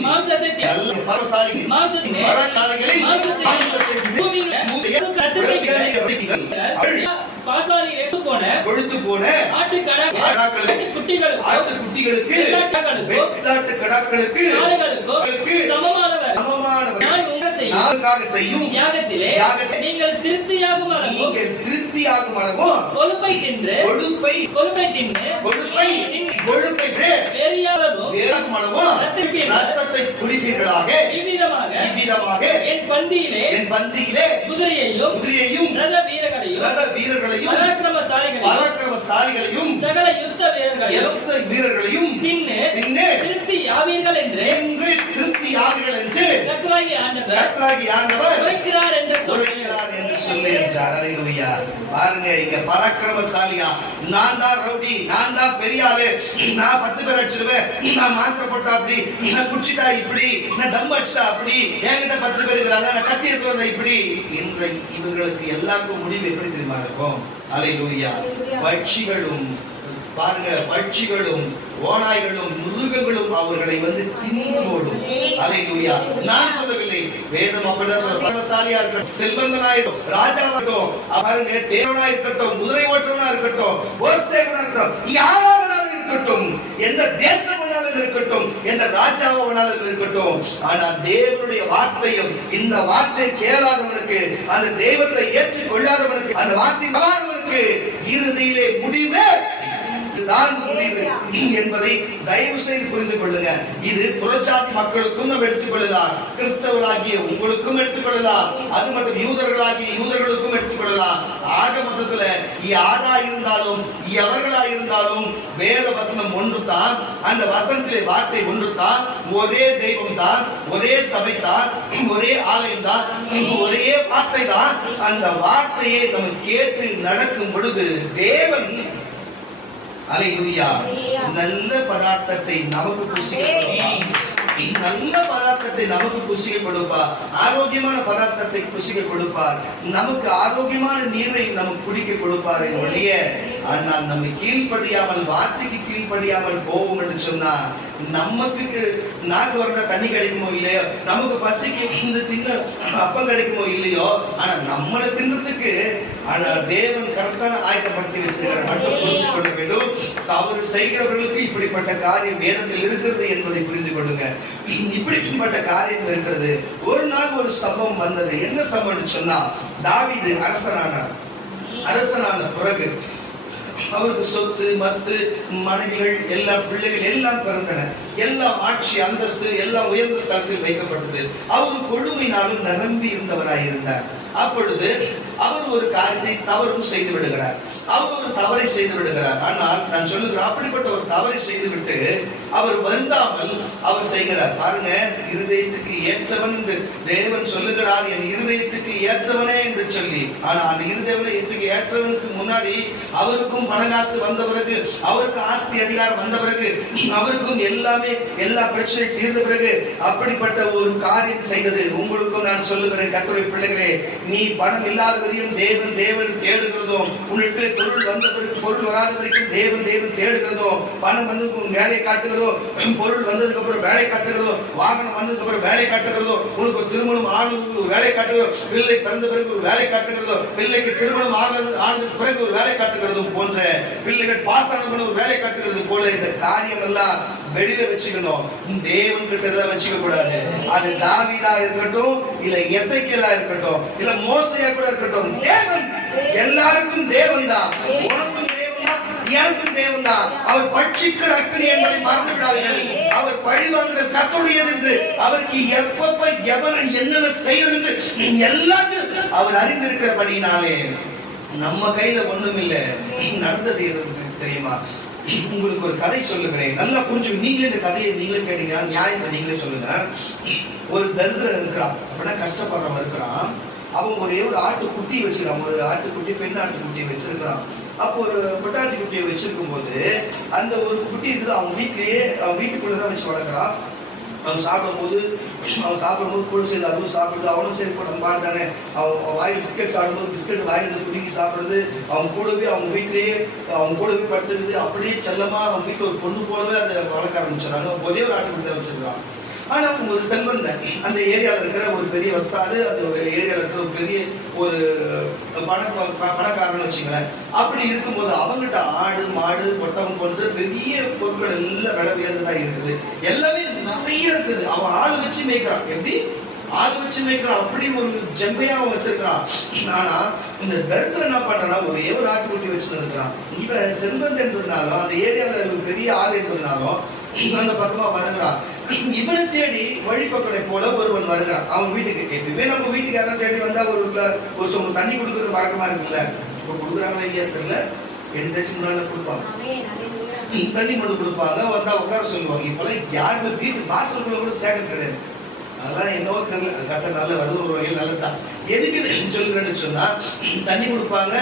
கொழுத்து போன ஆட்டுக்குட்டிகளுக்கு கடாக்களுக்கு சமமானவர் செய்யும் நீங்கள் திருப்தியாகும் அளவும் கொழுப்பை தின்று ரத்தத்தை குடிப்பீர்களாக. இவ்விதமாக என் பந்தியிலே குதிரையையும் ரத வீரர்களையும் பராக்கிரமசாலிகளையும் சகல யுத்த வீரர்களையும் தின்னு திருப்தியாவீர்கள் என்று கர்த்தராகிய ஆண்டவர் உரைக்கிறார் என்று சொல்லி என்றார். அல்லேலூயா. பாருங்க, இங்க பராக்கிரமசாலியா, நான் தான் ரவுடி, நான் தான் பெரிய ஆளு, நான் 10 பேர் அடிச்சிடுவேன், நான் மாத்திரை போட்டா அப்படி, நான் குடிச்சிட்டா இப்படி, நான் தம் அடிச்சா அப்படி, என்கிட்ட 10 பேர் இருக்கிறாங்க, நான் கத்தி எடுத்துறதா இப்படி என்ற இவர்களுக்கு எல்லாருக்கும் முடிவு எப்படி தெரியுமா இருக்கும்? அல்லேலூயா. பட்சிகளும் பாருங்க, பட்சிகளும் ஓநாய்களும் மிருகங்களும் அவர்களை வந்து தின்னோடும். அல்லேலூயா. நான் சொல்லவில்லை, வேதம் அப்படிதான் சொல்ற. பரமசாலியா இருக்கட்டும், செல்வந்தனா இருக்கட்டும், ராஜாவா இருக்கட்டும், பாருங்க, தேவனா இருக்கட்டும், குதிரை ஓட்டுறவனா இருக்கட்டும், ஒரு சேவனா இருக்கட்டும், யாராவனாலும் இருக்கட்டும், எந்த தேசமானாலும் இருக்கட்டும், எந்த ராஜாவானாலும் இருக்கட்டும், ஆனா தேவனுடைய வார்த்தையும் இந்த வார்த்தை கேளாதவனுக்கு, அந்த தெய்வத்தை ஏற்றுக் கொள்ளாதவனுக்கு, அந்த வார்த்தை வராதவனுக்கு இறுதியிலே முடிவே தான் முடிவு என்பதை தயவு செய்து புரிந்து கொள்ளுங்க. இது புறஜாதி மக்களுக்கும் நாம் எடுத்துக்கொள்ளலாம், கிறிஸ்தவர்களாகிய உங்களுக்கும் எடுத்துக்கொள்ளலாம், அது மட்டும் யூதர்களாகிய யூதர்களுக்கும் எடுத்துக்கொள்ளலாம். ஆக மொத்தத்துல யாரா இருந்தாலும் எவர்களா இருந்தாலும் வேத வசனம் ஒன்று தான், அந்த வசனத்திலே வார்த்தை ஒன்று தான், ஒரே தெய்வம் தான், ஒரே சபை தான், ஒரே ஆலயம் தான், ஒரே வார்த்தை தான். அந்த வார்த்தையை நம்ம கேட்டு நடக்கும் பொழுது தேவன் அல்லேலூயா நல்ல பதார்த்தத்தை நமக்கு புசிக்க கொடுப்பார், ஆரோக்கியமான பதார்த்தத்தை புசிக்க கொடுப்பார், நமக்கு ஆரோக்கியமான நீரை நமக்கு குடிக்க கொடுப்பார். ஒழிய ஆனால் நம்ம கீழ்ப்படியாமல், வார்த்தைக்கு கீழ்ப்படியாமல் போவோம் என்று சொன்னா நமக்கு நாக்கு வரட்ட தண்ணி கிடைக்குமோ இல்லையோ, நமக்கு பசிக்கு இந்த தின்ன அப்பம் கிடைக்குமோ இல்லையோ, ஆனா நம்மளை தின்னத்துக்கு ஆனா தேவன் கரெக்டான ஆயத்தப்படுத்தி வச்சிருக்கிற மட்டும் புரிந்து கொள்ள வேண்டும். தவறு செய்கிறவர்களுக்கு இப்படிப்பட்ட காரியம் வேதத்தில் இருக்கிறது என்பதை புரிந்து கொள்ளுங்க. இப்படிப்பட்ட காரியம் இருக்கிறது. ஒரு நாள் ஒரு சம்பவம் வந்தது. என்ன சம்பவம் சொன்னா, தாவீது அரசனான பிறகு அவருக்கு சொத்து மத்து மனைவிகள் எல்லா பிள்ளைகள் எல்லாம் பிறந்தன, எல்லாம் ஆட்சி அந்தஸ்து எல்லாம் உயர்ந்த ஸ்தலத்தில் வைக்கப்பட்டது. அவர் கொழுமையினாலும் நிரம்பி இருந்தவராயிருந்தார். அப்பொழுது அவர் ஒரு காரியத்தை தவறும் செய்து விடுகிறார், அவர் ஒரு தவறை செய்து விடுகிறார். ஆனால் நான் சொல்லுகிறேன், அப்படிப்பட்ட ஒரு தவறை செய்துவிட்டு அவர் வருந்தாமல் அவர் செய்கிறார். பாருங்க, இருதயத்துக்கு ஏற்றவன் என்று தேவன் சொல்லுகிறார், என் இருதயத்துக்கு ஏற்றவனே என்று சொல்லி. ஆனா அந்த இருதயத்துக்கு ஏற்றவனுக்கு முன்னாடி அவருக்கும் பணகாசு வந்த பிறகு, அவருக்கு ஆஸ்தி அதிகாரம் வந்த பிறகு, அவருக்கும் எல்லாமே எல்லா பிரச்சனை தீர்ந்த பிறகு அப்படிப்பட்ட ஒரு காரியம் செய்தது. உங்களுக்கும் நான் சொல்லுகிறேன், கர்த்தருடைய பிள்ளைகளே, நீ பணம் இல்லாத வரையும் தேவன் தேடுகிறதும், உன்னிட்டு பொருள் வந்த பிறகு பொருள் வராத வரைக்கும் தேவன் தேடுகிறதோ, பணம் வந்ததுக்கு வேலையை காட்டுகிறதோ, பொருள் வந்ததுக்கு அப்புறம் வேலை காட்டுகிறதோ, வாகனம் வந்ததுக்கு அப்புறம் வேலை காட்டுகிறதோ, உனக்கு திருமணம் ஆனதுக்கு வேலை காட்டுகிறதோ, பிள்ளை பிறந்த பிறகு ஒரு வேலை காட்டுகிறதோ, பிள்ளைக்கு திருமணம் ஆனதுக்கு பிறகு ஒரு வேலை காட்டுகிறதும் போன்ற, பிள்ளைகள் பாஸ் ஆனது ஒரு வேலை காட்டுகிறது போல இந்த காரியம் எல்லாம் வெளியில வச்சுக்கணும். தேவன் கிட்ட எல்லாம் வச்சுக்க கூடாது. அது தாவீதா இருக்கட்டும், இல்ல எசேக்கியேலா இருக்கட்டும், இல்ல மோசேயா கூட இருக்கட்டும், தேவன் எல்லாருக்கும் தேவன் தான், உனக்கும் தேவன் தான், எனக்கும் தேவன் தான். அவர் பட்சிக்கிற அக்கினி என்பதை மறந்து விடாதீர்கள். அவர் பழிவாங்குதல் கர்த்தருடையது என்று, அவருக்கு எப்பப்ப எவன் என்னென்ன செய்யும் என்று எல்லாத்தையும் அவர் அறிந்திருக்கிறபடியினாலே நம்ம கையில ஒண்ணும் இல்ல. நடந்தது தெரியுமா? உங்களுக்கு ஒரு கதை சொல்லுகிறேன், நல்லா புரிஞ்சு. நீங்களே இந்த கதையை நீங்களே கேட்டீங்க, நியாயத்தை நீங்களே சொல்லுங்க. ஒரு தரித்திரன் இருக்கிறான், அப்படின்னா கஷ்டப்படுறவன் இருக்கிறான். அவன் ஒரே ஒரு ஆட்டுக்குட்டி வச்சிருக்கான், ஒரு ஆட்டுக்குட்டி, பெண் ஆட்டுக்குட்டியை வச்சிருக்கிறான். அப்போ ஒரு பொட்டாட்டி குட்டியை வச்சிருக்கும் போது அந்த ஒரு குட்டி இருக்குது, அவன் வீட்லயே, அவன் வீட்டுக்குள்ளதான் வச்சு வளர்க்குறான். அவன் சாப்பிடும்போது கூட சேர்ந்து அதுவும் சாப்பிடுது. அவனும் சரி இப்போ நம்ம தானே, அவன் வாயில் பிஸ்கெட் சாப்பிடும்போது பிஸ்கெட் வாயில் பிடிங்கி சாப்பிடுறது. அவன் கூடவே, அவங்க வீட்லயே அவன் கூடவே படுத்துக்குது. அப்படியே செல்லமா அவன் வீட்டில் ஒரு பொண்ணு போலவே அதை வளர்க்க ஆரம்பிச்சிடறாங்க. ஒரே ஒரு ஆட்டுக்குட்டி தான் வச்சிருக்கான். ஆனா ஒரு செல்வன், அந்த ஏரியாவில் இருக்கிற ஒரு பெரிய வஸ்தாது, அந்த ஏரியாவில் இருக்கிற ஒரு பெரிய ஒரு பணக்காரன்னு வச்சுங்களேன். அப்படி இருக்கும்போது அவங்ககிட்ட ஆடு மாடு ஒட்டகம் போன்ற பெரிய பொருட்கள் எல்லாம் விலை உயர்ந்ததா இருக்குது, எல்லாமே நிறைய இருக்குது. அவன் ஆள் வச்சு மேய்க்கிறான். எப்படி ஆள் வச்சு மேய்க்கிறான்? அப்படி ஒரு ஜெம்பையா அவன் வச்சிருக்கான். ஆனா இந்த தரித்திரம் என்ன பண்றான்னா, ஒரே ஒரு ஆட்டுக்குட்டி வச்சுட்டு இருக்கிறான். இவன் செல்வன் இருந்ததுனாலும், அந்த ஏரியாவில் பெரிய ஆள் இருந்ததுனாலும் அந்த பக்கமா வருகிறான். இவனை தேடி வழிபக்கனை போல ஒருவன் வருகிறான் அவன் வீட்டுக்கு. எப்பவுமே நம்ம வீட்டுக்கு யாராவது தேடி வந்தா ஒரு சொம்பு தண்ணி கொடுக்கறது வழக்கமா இருக்குல்ல. இப்ப கொடுக்குறாங்களா இல்லையா தெரியல, எடுத்தாச்சு முன்னால கொடுப்பாங்க, தண்ணி மட்டும் கொடுப்பாங்க, வந்தா உட்கார சொல்லுவாங்க. இப்பெல்லாம் யாருமே வீட்டு வாசலுக்குள்ள கூட சேர்க்க கிடையாது. அதெல்லாம் என்னவோ தெரியல, கரெக்டா நல்ல வருது, ஒரு வகையில் நல்லதுதான். எதுக்கு சொல்லுறேன்னு சொன்னா, தண்ணி கொடுப்பாங்க,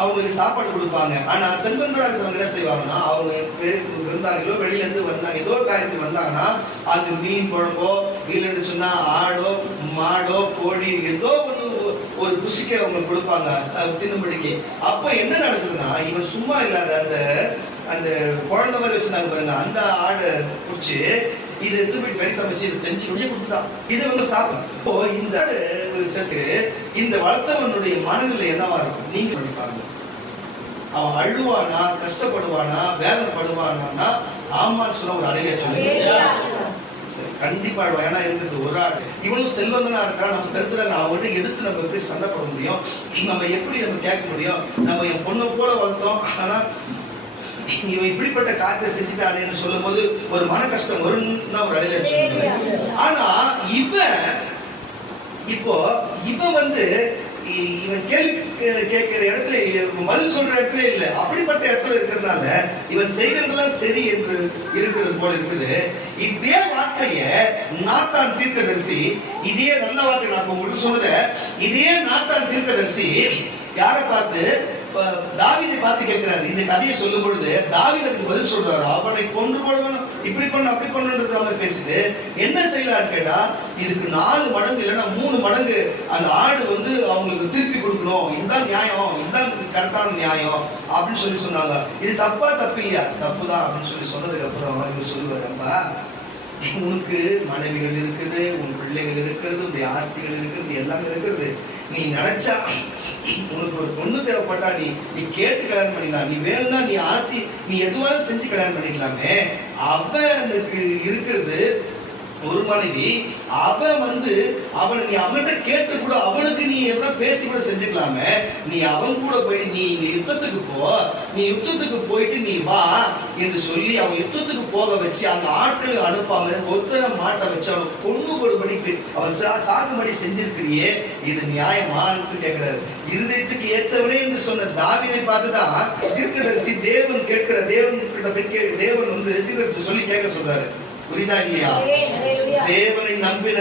அவங்களுக்கு சாப்பாடு கொடுப்பாங்க. ஆனா செல்வந்தரா இருக்கிறவங்க என்ன செய்வாங்கன்னா, அவங்க இருந்தாங்களோ வெளியில இருந்து வந்தாங்க, ஏதோ ஒரு காரியத்துக்கு வந்தாங்கன்னா அது மீன் குழம்போ இல்லைன்னு சொன்னா ஆடோ மாடோ கோழி ஏதோ ஒரு குசிக்க அவங்களுக்கு கொடுப்பாங்க தின்னும்படிக்கு. அப்ப என்ன நடக்குதுன்னா, இவன் சும்மா இல்லாத அந்த குழந்தை மாதிரி வச்சிருந்தாங்க பாருங்க, அந்த ஆடை குடிச்சு இதை எடுத்து போய் கறி சமைச்சு இதை செஞ்சு கொடுத்துட்டான். இதை வந்து சாப்பிடும். இந்த செட்டு இந்த வளர்த்தவனுடைய மனநிலை என்னவா இருக்கும் நீங்க படிப்பாங்க. அவன் அழுவானா, கஷ்டப்படுவானா, வேதனைப்படுவானா? ஆமான்னு சொன்ன ஒரு அழகிய சொல்லுங்க. கண்டிப்பா அழுவான். ஏன்னா இருக்கிறது ஒரு ஆள், இவனும் செல்வந்தனா இருக்கிறான். நம்ம கருத்துல அவங்கள்ட்ட எதிர்த்து நம்ம எப்படி சண்டை போட முடியும்? நம்ம எப்படி நம்ம கேட்க முடியும்? நம்ம என் பொண்ணை போல வளர்த்தோம், ஆனா இவன் இப்படிப்பட்ட காரியத்தை செஞ்சுட்டானேன்னு சொல்லும் போது ஒரு மன கஷ்டம் வரும்னா ஒரு அழகிய சொல்லுங்க. ஆனா இவன் வந்து இவன் கேள்வி கேட்கிற இடத்துல பதில் சொல்ற இடத்துல இல்ல, அப்படிப்பட்ட இடத்துல இருக்கிறதுனால இவன் செய்கிறதெல்லாம் சரி என்று இருக்கிறது போல இருக்குது. இதே வார்த்தைய நாத்தான் தீர்க்கதரிசி, இதே நல்ல வார்த்தை நான் உங்களுக்கு சொன்னத, இதே நாத்தான் தீர்க்கதரிசி யாரை பார்த்து, தாவீதை பார்த்து கேட்கிறாரு. இந்த கதையை சொல்லும் பொழுது தாவீதுக்கு பதில் சொல்றாரு. அவனை கொன்று போடணும், இப்படி பண்ண அப்படி பண்ணுன்றது அவங்க பேசிட்டு என்ன செய்யலான்னு கேட்டா, இதுக்கு 4 மடங்கு இல்லைன்னா 3 மடங்கு அந்த ஆடு வந்து அவங்களுக்கு திருப்பி கொடுக்கணும், இதுதான் நியாயம், இதுதான் கரெக்டான நியாயம் அப்படின்னு சொன்னாங்க. இது தப்பா தப்பு இல்லையா? தப்புதான் அப்படின்னு சொன்னதுக்கு அப்புறம் இவர் சொல்லுவாருப்பா, உனக்கு மனைவிகள் இருக்குது, உன் பிள்ளைகள் இருக்கிறது, உன்னுடைய ஆஸ்திகள் இருக்கிறது, எல்லாமே இருக்கிறது. நீ நினைச்சா உனக்கு ஒரு பொண்ணு தேவைப்பட்டா நீ கேட்டு கல்யாணம் பண்ணிக்கலாம். நீ வேணும்னா நீ ஆஸ்தி நீ எதுவாலும் செஞ்சு கல்யாணம் பண்ணிக்கலாமே. அவனுக்கு இருக்கிறது ஒரு மனைவி, அவன் வந்து அவனை நீ அவன்கிட்ட கேட்டு கூட அவனுக்கு நீ எல்லாம் பேசி கூட செஞ்சுக்கலாமே. நீ அவன் கூட போய் நீ யுத்தத்துக்கு போ, நீ யுத்தத்துக்கு போயிட்டு நீ வா என்று சொல்லி அவன் யுத்தத்துக்கு போக வச்சு அந்த ஆட்களை அனுப்பாம ஒருத்தர மாட்ட வச்சு அவன் பொண்ணு கொடுபடிக்கு அவன் சாகுபடி செஞ்சிருக்கிறியே, இது நியாயமான்னு கேட்கிறாரு. இருதயத்துக்கு ஏற்றவனே என்று சொன்ன தாவீதை பார்த்துதான் தீர்க்கதரிசி தேவன் கேட்கிற தேவன் கிட்ட தேவன் வந்து தீர்க்கதரிசி சொல்லி கேட்க சொல்றாரு. புரியுதா இல்லையா? தேவனை நம்பின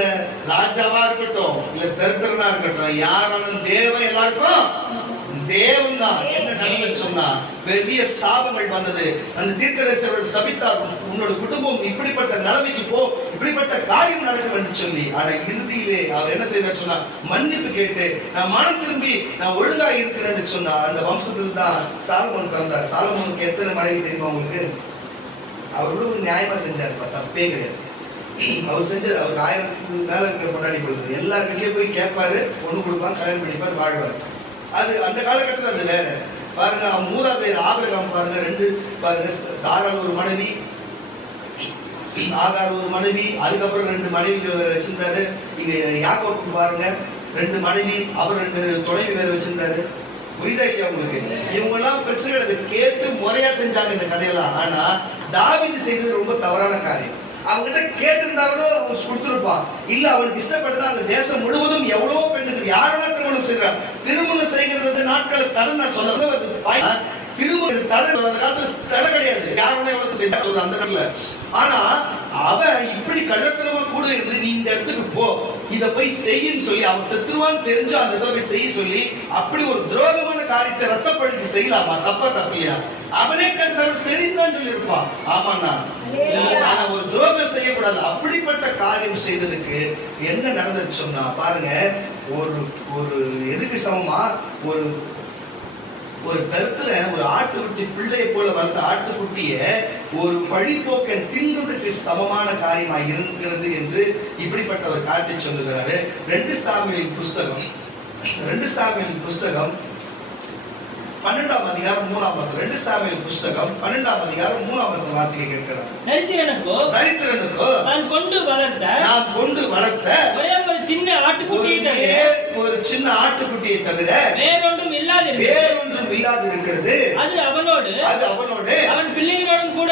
ராஜாவா இருக்கட்டும் இல்ல தரித்திரனா இருக்கட்டும், யாராலும் தேவன் எல்லாருக்கும் தேவன் தான். என்ன நடந்துச்சு சொன்னா, பெரிய சாபங்கள் வந்தது. அந்த தீர்க்கதரிசி சபித்தார், உன்னோட குடும்பம் இப்படிப்பட்ட நிலைமைக்கு போ, இப்படிப்பட்ட காரியம் நடக்கும் என்று சொல்லி. ஆனா இறுதியிலே அவர் என்ன செய்தார் சொன்னா, மன்னிப்பு கேட்டு நான் மனம் திரும்பி நான் ஒழுங்கா இருக்கிறேன்னு சொன்னார். அந்த வம்சத்தில் தான் சாலமோன் பிறந்தார். சாலமோனுக்கு எத்தனை மனைவி தெரியுமா உங்களுக்கு? அவரோட ஒரு நியாயமா செஞ்சாரு, தப்பே கிடையாது. அவர் செஞ்சது அவருக்கு 1000 மேல இருக்கிற கொண்டாடி கொடுத்தாரு. எல்லாருக்கிட்டையும் போய் கேட்பாரு, பொண்ணு கொடுப்பாங்க, கல்யாணம் பண்ணிப்பாரு, வாழ்வார். அது அந்த காலகட்டத்தில் அது வேற. பாருங்க, அவன் மூதாதையர் ஆபிரகாம் பாருங்க, 2 பாருங்க, சாராள் ஒரு மனைவி, ஆகார் ஒரு மனைவி, அதுக்கப்புறம் 2 மனைவிகள் வச்சிருந்தாரு. இங்க யாக்கோபு பாருங்க 2 மனைவி, அவர் 2 துணைவி வேற வச்சிருந்தாரு. புரியுதா இல்லையா உங்களுக்கு? இவங்க எல்லாம் பிரச்சனைகளை கேட்டு முறையா செஞ்சாங்க இந்த கதையெல்லாம். ஆனா தாவீது செய்தது ரொம்ப தவறான காரியம். அவங்கிட்ட கேட்டிருந்தா கூட கொடுத்துருப்பான். இல்ல அவனுக்கு இஷ்டப்பட்டதா அந்த தேசம் முழுவதும் எவ்வளவோ பெண்கள் யாரெல்லாம் திருமணம் செய்கிறார். திருமணம் செய்கிறது நாட்கள் தடை நான் சொல்ல திருமணம் தடை அந்த காலத்துல தடை கிடையாது. யாரோட எவ்வளவு செய்தா அந்த நாள்ல. ஆனா அவன் இப்படி கள்ளத்தனமா கூட இருந்து நீ இந்த இடத்துக்கு போ, இத போய் செய்யின்னு சொல்லி அவன் செத்துருவான்னு தெரிஞ்சு அந்த இடத்துல போய் செய்ய சொல்லி அப்படி ஒரு துரோகமான காரியத்தை ரத்தப்படுத்தி செய்யலாமா? தப்பா தப்பியா? அவனே கண்டவன் சரிதான் சொல்லியிருப்பான். ஆமாண்ணா, ஆனா ஒரு துரோகம் செய்யக்கூடாது. அப்படிப்பட்ட காரியம் செய்ததுக்கு என்ன நடந்துச்சு சொன்னா பாருங்க, ஒரு ஒரு எதுக்கு சமமா ஒரு கருத்துல ஒரு ஆட்டுக்குட்டி பிள்ளையை போல வளர்த்த ஆட்டுக்குட்டிய ஒரு பழிப்போக்கன் தின்றதுக்கு சமமான காரியமா இருக்கிறது என்று இப்படிப்பட்ட ஒரு காரியத்தை சொல்லுகிறாரு. 2 சாமுவேல் புஸ்தகம் 12ஆம் அதிகாரம் 3ஆம் வசனம். 2 சாமுவேல் புஸ்தகம் 12ஆம் அதிகாரம் 3ஆம் வசனம் வாசிக்க கேட்கிறார். தரித்திரனுக்கோ நான் கொண்டு வளர்த்த ஒரே ஒரு சின்ன ஆட்டுக்குட்டியை தவிர வேறொன்றும் இல்லாதிருக்கிறது. அது அவனோடு அவன் பிள்ளைகளோடு கூட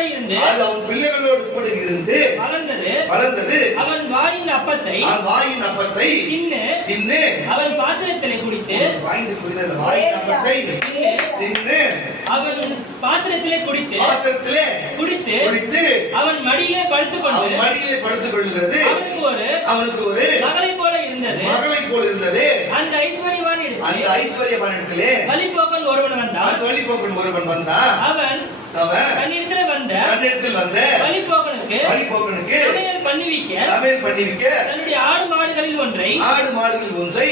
இருந்து வளர்ந்தது. அவன் வாயின் அப்பத்தை தின்னு அவன் பாத்திரத்திலே குடித்து அவன் பாத்திரத்திலே குடித்து அவன் மடியிலே படுத்துக் கொள்கிறது. அவனுக்கு ஒரு மகளை போல இருந்தது. அந்த ஐஸ்வர்யவான் இடத்திலே வழிபோக்கன் ஒருவன் வந்தான். அவன் தன்னிடத்தில் வந்த வழிபோக்கனுக்கு சமையல் பண்ணிவிக்க தன்னுடைய ஆடு மாடுகளில் ஒன்றை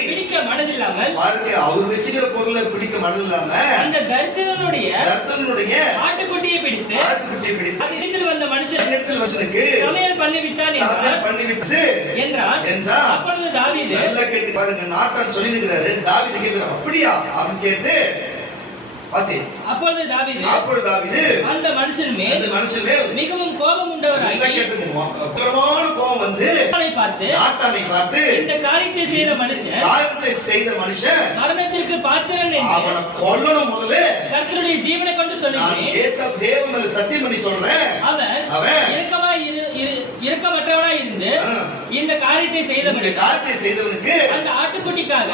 பிடிக்க மனதில்லாமல் அவர் வச்சுக்கிற பொருளை பிடிக்க மனதில்லாம அந்த தரித்திரனுடைய ஆட்டுக்குட்டியை பிடித்து இடத்தில் வந்த மனுஷனுக்கு சமையல் பண்ணிவிட்டான் என்றான். அப்பொழுது தாவீது நல்லா கேட்டு பாருங்க, நாட்டான் சொல்லிருக்கிறாரு. தாவீது கேட்கிறார், அப்படியா அப்படின்னு கேட்டு அப்பொழுது தாவீது அந்த மனுஷன் மேல் மிகவும் கோபம் உண்டவராகி கோபம் வந்து நாட்டானை பார்த்து இந்த காரியத்தை செய்த மனுஷன் மரணத்திற்கு பாத்திரன் என்று அவனை கொல்லணும். முதல்ல கர்த்தருடைய ஜீவனை கொண்டு சொல்லுகிறேன், தேவன் மேல சத்தியம் பண்ணி சொல்றேன். அவன் இரக்கமற்றவனாய் இருந்து இந்த காரியத்தை செய்தவனுக்கு அந்த ஆட்டுக்குட்டிக்காக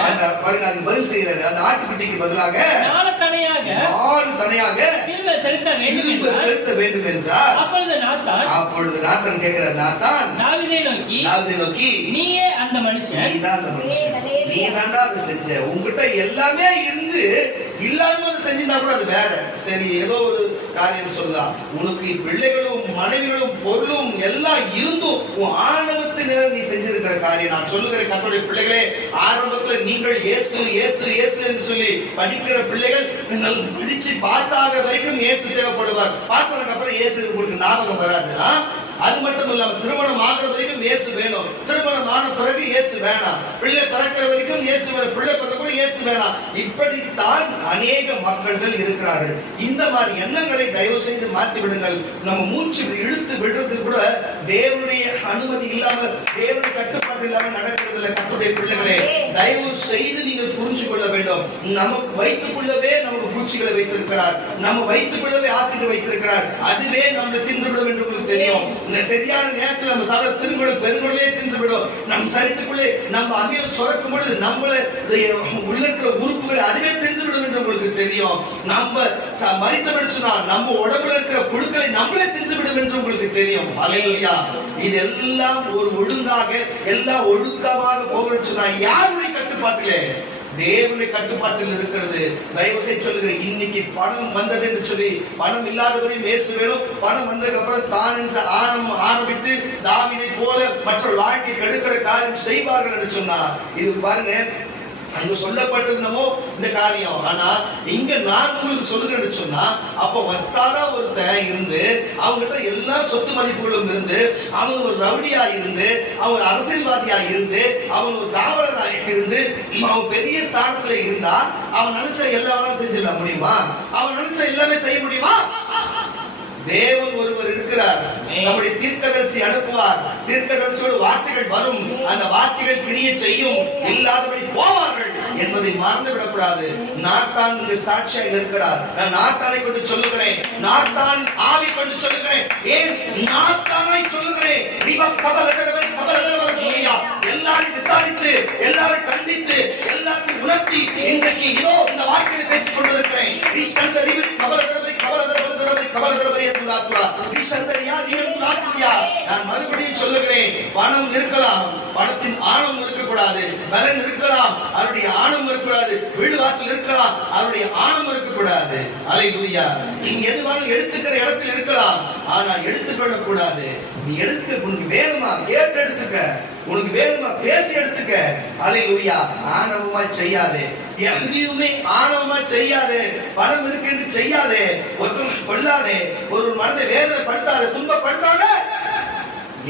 பதில் செய்யறாரு. அந்த ஆட்டுக்குட்டிக்கு பதிலாக நாலு தனையாக திரும்ப செலுத்த வேண்டும் என்றார். அப்பொழுது நாத்தான் கேட்கிறார், நாத்தான் தாவீதை நோக்கி நீயே அந்த மனுஷன், நீ தாண்டா அதை செஞ்ச. உங்ககிட்ட எல்லாமே இருந்து இல்லாம செஞ்சிருந்தா கூட அது வேற. சரி, ஏதோ ஒரு காரியம் சொல்லலாம். உனக்கு பிள்ளைகளும் மனைவிகளும் பொருளும் எல்லாம் இருந்தும் உன் ஆணவத்தினர் நீ செஞ்சிருக்கிற காரியம். நான் சொல்லுகிற கர்த்தருடைய பிள்ளைகளே, ஆரம்பத்துல நீங்கள் இயேசு இயேசு இயேசு என்று சொல்லி படிக்கிற பிள்ளைகள் படிச்சு பாஸ் ஆகிற வரைக்கும் இயேசு தேவைப்படுவார். பாஸ் ஆனதுக்கு அப்புறம் இயேசு உங்களுக்கு ஞாபகம் வராதுன்னா அது மட்டும் இல்லாம திருமணம் ஆகிற வரைக்கும் இயேசு வேணும். திருமணம் ஆன பிறகு இயேசு வேணாம். பிள்ளை பிறக்கிற வரைக்கும் இயேசு வேணும். பிள்ளை பிறகு இயேசு வேணாம். இப்படித்தான் அநேக மக்கள்கள் இருக்கிறார்கள். இந்த மாதிரி எண்ணங்களை தயவு செய்து மாற்றி விடுங்கள். நம்ம மூச்சு இழுத்து விடுறது கூட தேவனுடைய அனுமதி இல்லாம, தேவனுடைய கட்டுப்பாடு இல்லாம நடக்கிறது இல்லை. கர்த்தருடைய பிள்ளைகளே, தயவு செய்து நீங்கள் புரிஞ்சு கொள்ள வேண்டும். நமக்கு வைத்துக்கொள்ளவே நமக்கு பூச்சிகளை வைத்திருக்கிறார். நம்ம வைத்துக்கொள்ளவே ஆசைகள் வைத்திருக்கிறார். அதுவே நம்மளை தின்றுவிடும் என்று உங்களுக்கு தெரியும். சரியான நேரத்தில் நம்ம சாப்பிட சிறுகுடல் பெருங்குடலே தின்றுவிடும். நம் சரித்துக்குள்ளே நம்ம அமிலம் சுரக்கும் பொழுது நம்மள உள்ள இருக்கிற உறுப்புகளை அதுவே தின்றுவிடும் என்று உங்களுக்கு தெரியும். நம்ம மரித்தபடிச்சுனா நம்ம உடம்புல இருக்கிற புழுக்களை நம்மளே தின்றுவிடும் என்று உங்களுக்கு தெரியும். அல்லேலூயா. இதெல்லாம் ஒரு ஒழுங்காக எல்லாம் ஒழுக்கமாக போகணும்னா யாருடைய கட்டுப்பாட்டிலே? தேவனுடைய கட்டுப்பாட்டில் இருக்கிறது. தயவு செய்து சொல்லுகிறேன், இன்னைக்கு பணம் வந்தது என்று சொல்லி பணம் இல்லாதவரையும் இயேசு வேணும். பணம் வந்ததுக்கு அப்புறம் தான் என்ற ஆரம்பித்து தாவீதை போல மற்ற வாழ்க்கை கெடுக்கிற காரியம் செய்வார்கள் என்று சொன்னார். இது பாருங்க, அங்க சொல்லப்பட்டிருந்தமோ இந்த காரியம். ஆனா இங்க நான் உங்களுக்கு சொல்லுகிறேன்னு சொன்னா, அப்ப வஸ்தாரா ஒருத்தன் இருந்து அவங்ககிட்ட எல்லா சொத்து மதிப்புகளும் இருந்து அவன் ஒரு ரவுடியா இருந்து அவன் அரசியல்வாதியா இருந்து அவன் ஒரு காவலராக இருந்து அவன் பெரிய ஸ்தானத்துல இருந்தா அவன் நினைச்ச எல்லாமே செஞ்சிட முடியுமா? அவன் நினைச்ச எல்லாமே செய்ய முடியுமா? தேவன் ஒருவர் இருக்கிறார். நம்முடைய தீர்க்கதரிசி அனுப்புவார். தீர்க்கதரிசியோட வார்த்தைகள் வரும். அந்த வார்த்தைகள் கிரியை செய்யும். இல்லாதபடி போவார்கள். என்பதை மறந்து விடக்கூடாது. நாத்தான் இங்கு சாட்சியாக இருக்கிறார். நான் நாத்தானை கொண்டு சொல்லுகிறேன், நாத்தான் ஆவி கொண்டு சொல்லுகிறேன். ஏன் நாத்தானாய் சொல்லுகிறேன்? எல்லாரும் விசாரித்து, எல்லாரும் கண்டித்து, எல்லாத்தையும் உணர்த்தி இன்றைக்கு இதோ இந்த வார்த்தையை பேசிக் கொண்டிருக்கிறேன். நான் மறுபடியும் சொல்லுகிறேன், பணம் இருக்கலாம், பணத்தின் ஆணவம் இருக்கக்கூடாது. பலன் இருக்கலாம், அவருடைய ஆணவம் இருக்கக்கூடாது. வீடு வாசல் இருக்கலாம், அவருடைய ஆணவம் இருக்கக்கூடாது. அல்லேலூயா. நீங்க எதுவாலும் எடுத்துக்கிற இடத்தில் இருக்கலாம், ஆனால் எடுத்துக்கொள்ளக் கூடாது. நீ எடுக்க, உனக்கு வேணுமா கேட்டு எடுத்துக்க, உனக்கு வேணுமா பேசி எடுத்துக்க. அல்லேலூயா. ஆணவமா செய்யாதே, எதையுமே ஆணவமா செய்யாதே. பணம் இருக்கு என்று செய்யாதே, ஒருத்தவங்க கொள்ளாதே, ஒரு மனதை வேதனைப்படுத்தாதே, துன்பப்படுத்தாதே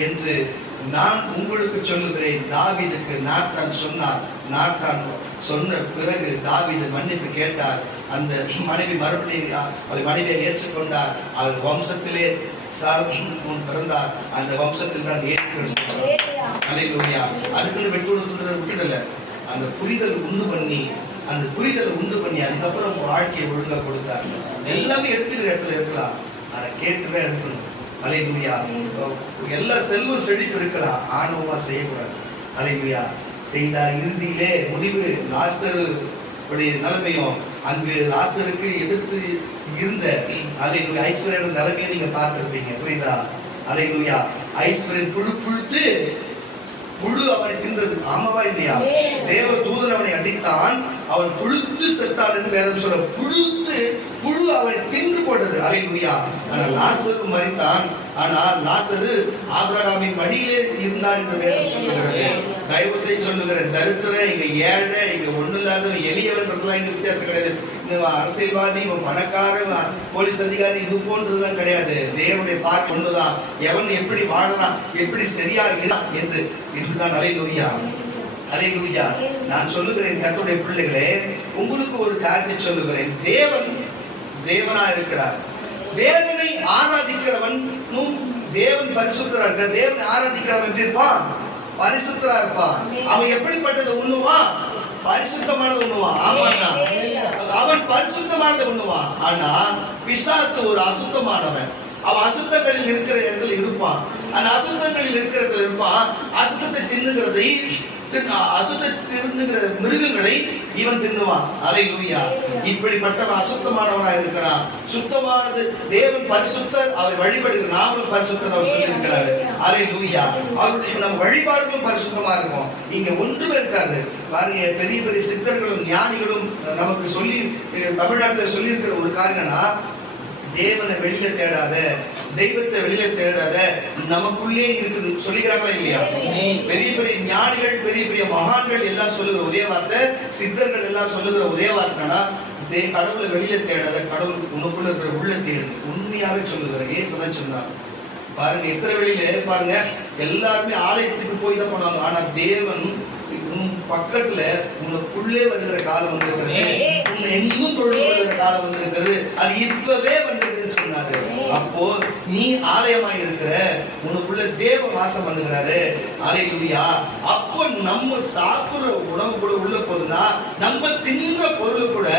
என்று நான் உங்களுக்கு சொல்லுகிறேன். தாவீதுக்கு நாத்தான் சொன்னார். நாத்தான் சொன்ன பிறகு தாவீது மன்னிப்பு கேட்டார். அந்த மனைவி மறுபடியும் மனைவியை ஏற்றுக்கொண்டார். அவர் வம்சத்திலே பிறந்தார். அந்த வம்சத்தில் தான் இயேசு கிறிஸ்து. அல்லேலூயா. அதுக்குன்னு விட்டுடல. அந்த புரிதல் உண்டு பண்ணி, அந்த புரிதலை உண்டு பண்ணி அதுக்கப்புறம் வாழ்க்கையை ஒழுங்கா கொடுத்தார். எல்லாமே எடுத்துக்கிற இடத்துல இருக்கலாம், அதை கேட்டுதான் எடுக்கணும். அல்லேலூயா. எல்லா செல்வம் செழிப்பு இருக்கலாம், ஆணவமா செய்யக்கூடாது. அல்லேலூயா. செய்தார். இறுதியிலே முடிவு லாசரு நிலைமையும், அங்கு லாசருக்கு எதிர்த்து இருந்த அல்லேலூயா ஐஸ்வர்யோட நிலைமையை நீங்க பார்த்திருப்பீங்க. புரியுதா? அல்லேலூயா. ஐஸ்வர்யன் புழுத்து புழு அவனை தின்றது. ஆமாவா இல்லையா? தேவ தூதன் அவனை அடித்தான், அவன் புழுத்து செத்தான் என்று வேதம் சொல்ல. புழுத்து புழு அவனை தின்று போட்டது. அல்லேலூயா. லாசரு மரித்தான், ஆனால் லாசரு ஆபிரகாமின் மடியிலே இருந்தார் என்று வேதம் சொல்லுகிறது. தயவு செய்து சொல்லுகிறேன், தரித்திரன் இங்க ஏழை, இங்க ஒண்ணு இல்லாத எளியவன்றதுலாம் இங்க வித்தியாசம் கிடையாது. இந்த அரசியல்வாதி, பணக்காரன், போலீஸ் அதிகாரி இது போன்றதுதான் கிடையாது. தேவனுடைய பார்க்க ஒண்ணுதான். எவன் எப்படி வாழலாம், எப்படி சரியா இருக்கலாம் என்று இதுதான். அல்லேலூயா. அல்லேலூயா. நான் சொல்லுகிறேன் கர்த்தருடைய பிள்ளைகளே, உங்களுக்கு ஒரு காரியத்தை சொல்லுகிறேன். தேவன் தேவனா இருக்கிறார். தேவனை ஆராதிக்கிறவன், தேவன் பரிசுத்தரா இருக்கிற தேவனை ஆராதிக்கிறவன் எப்படி இருப்பான்? பரிசுத்தரா இருப்பான். அவன் எப்படிப்பட்டதை உண்ணுவான்? பரிசுத்தமானது உண்ணுவான். ஆமாண்ணா, அவன் பரிசுத்தமானதை உண்ணுவான். ஆனா பிசாசு ஒரு அசுத்தமானவன். அவன் அசுத்தங்களில் இருக்கிற இடத்துல இருப்பான். அந்த அசுத்தங்களில் இருக்கிற இடத்துல இருப்பான். அசுத்தத்தை தின்னுகிறதை, அசுத்தத்திலிருந்துகிற மிருகங்களை இவன் தின்னுவான். அல்லேலூயா. இப்படிப்பட்டவன் அசுத்தமானவனா இருக்கிறான். சுத்தமானது தேவன் பரிசுத்தர், அவர் வழிபடுகிற நாமளும் பரிசுத்தர் அவர் சொல்லி இருக்கிறாரு. அல்லேலூயா. அவருடைய நம் வழிபாடுகளும் பரிசுத்தமா இருக்கும். இங்க ஒன்றுமே இருக்காது. பாருங்க, பெரிய பெரிய சித்தர்களும் ஞானிகளும் நமக்கு சொல்லி, தமிழ்நாட்டில் சொல்லி இருக்கிற ஒரு காரியம்னா, தேவனை வெளியில தேடாத, தெய்வத்தை வெளியில தேடாத, நமக்குள்ளே இருக்குது சொல்லிக்கிறாங்களா இல்லையா? பெரிய பெரிய ஞானிகள், பெரிய பெரிய மகான்கள் எல்லாம் சொல்லுகிற ஒரே வார்த்தை, சித்தர்கள் எல்லாம் சொல்லுகிற ஒரே வார்த்தைனா, கடவுளை வெளியில தேடாத, கடவுள் உனக்குள்ள இருக்கிற உள்ள தேடு. உண்மையாவே சொல்லுகிற இயேசுதான் சொன்னார். பாருங்க, இஸ்ரவேலிலே பாருங்க, எல்லாருமே ஆலயத்துக்கு போய் தான் போனாங்க. ஆனா தேவன் பக்கத்துல உனக்குள்ளே வருகிற காலம் வந்திருக்கிறது, உன்னை எங்கும் தொழுது வருகிற காலம் வந்திருக்கிறது. அது இப்பவே வந்திருக்குன்னு சொன்னாரு. அப்போ நீ ஆலயமா இருக்கிற, உனக்குள்ள தேவ வாசம் பண்ணுகிறாரு. அல்லேலூயா. அப்போ நம்ம சாப்பிடுற உணவு கூட உள்ள போதுன்னா, நம்ம தின்ற பொருள் கூட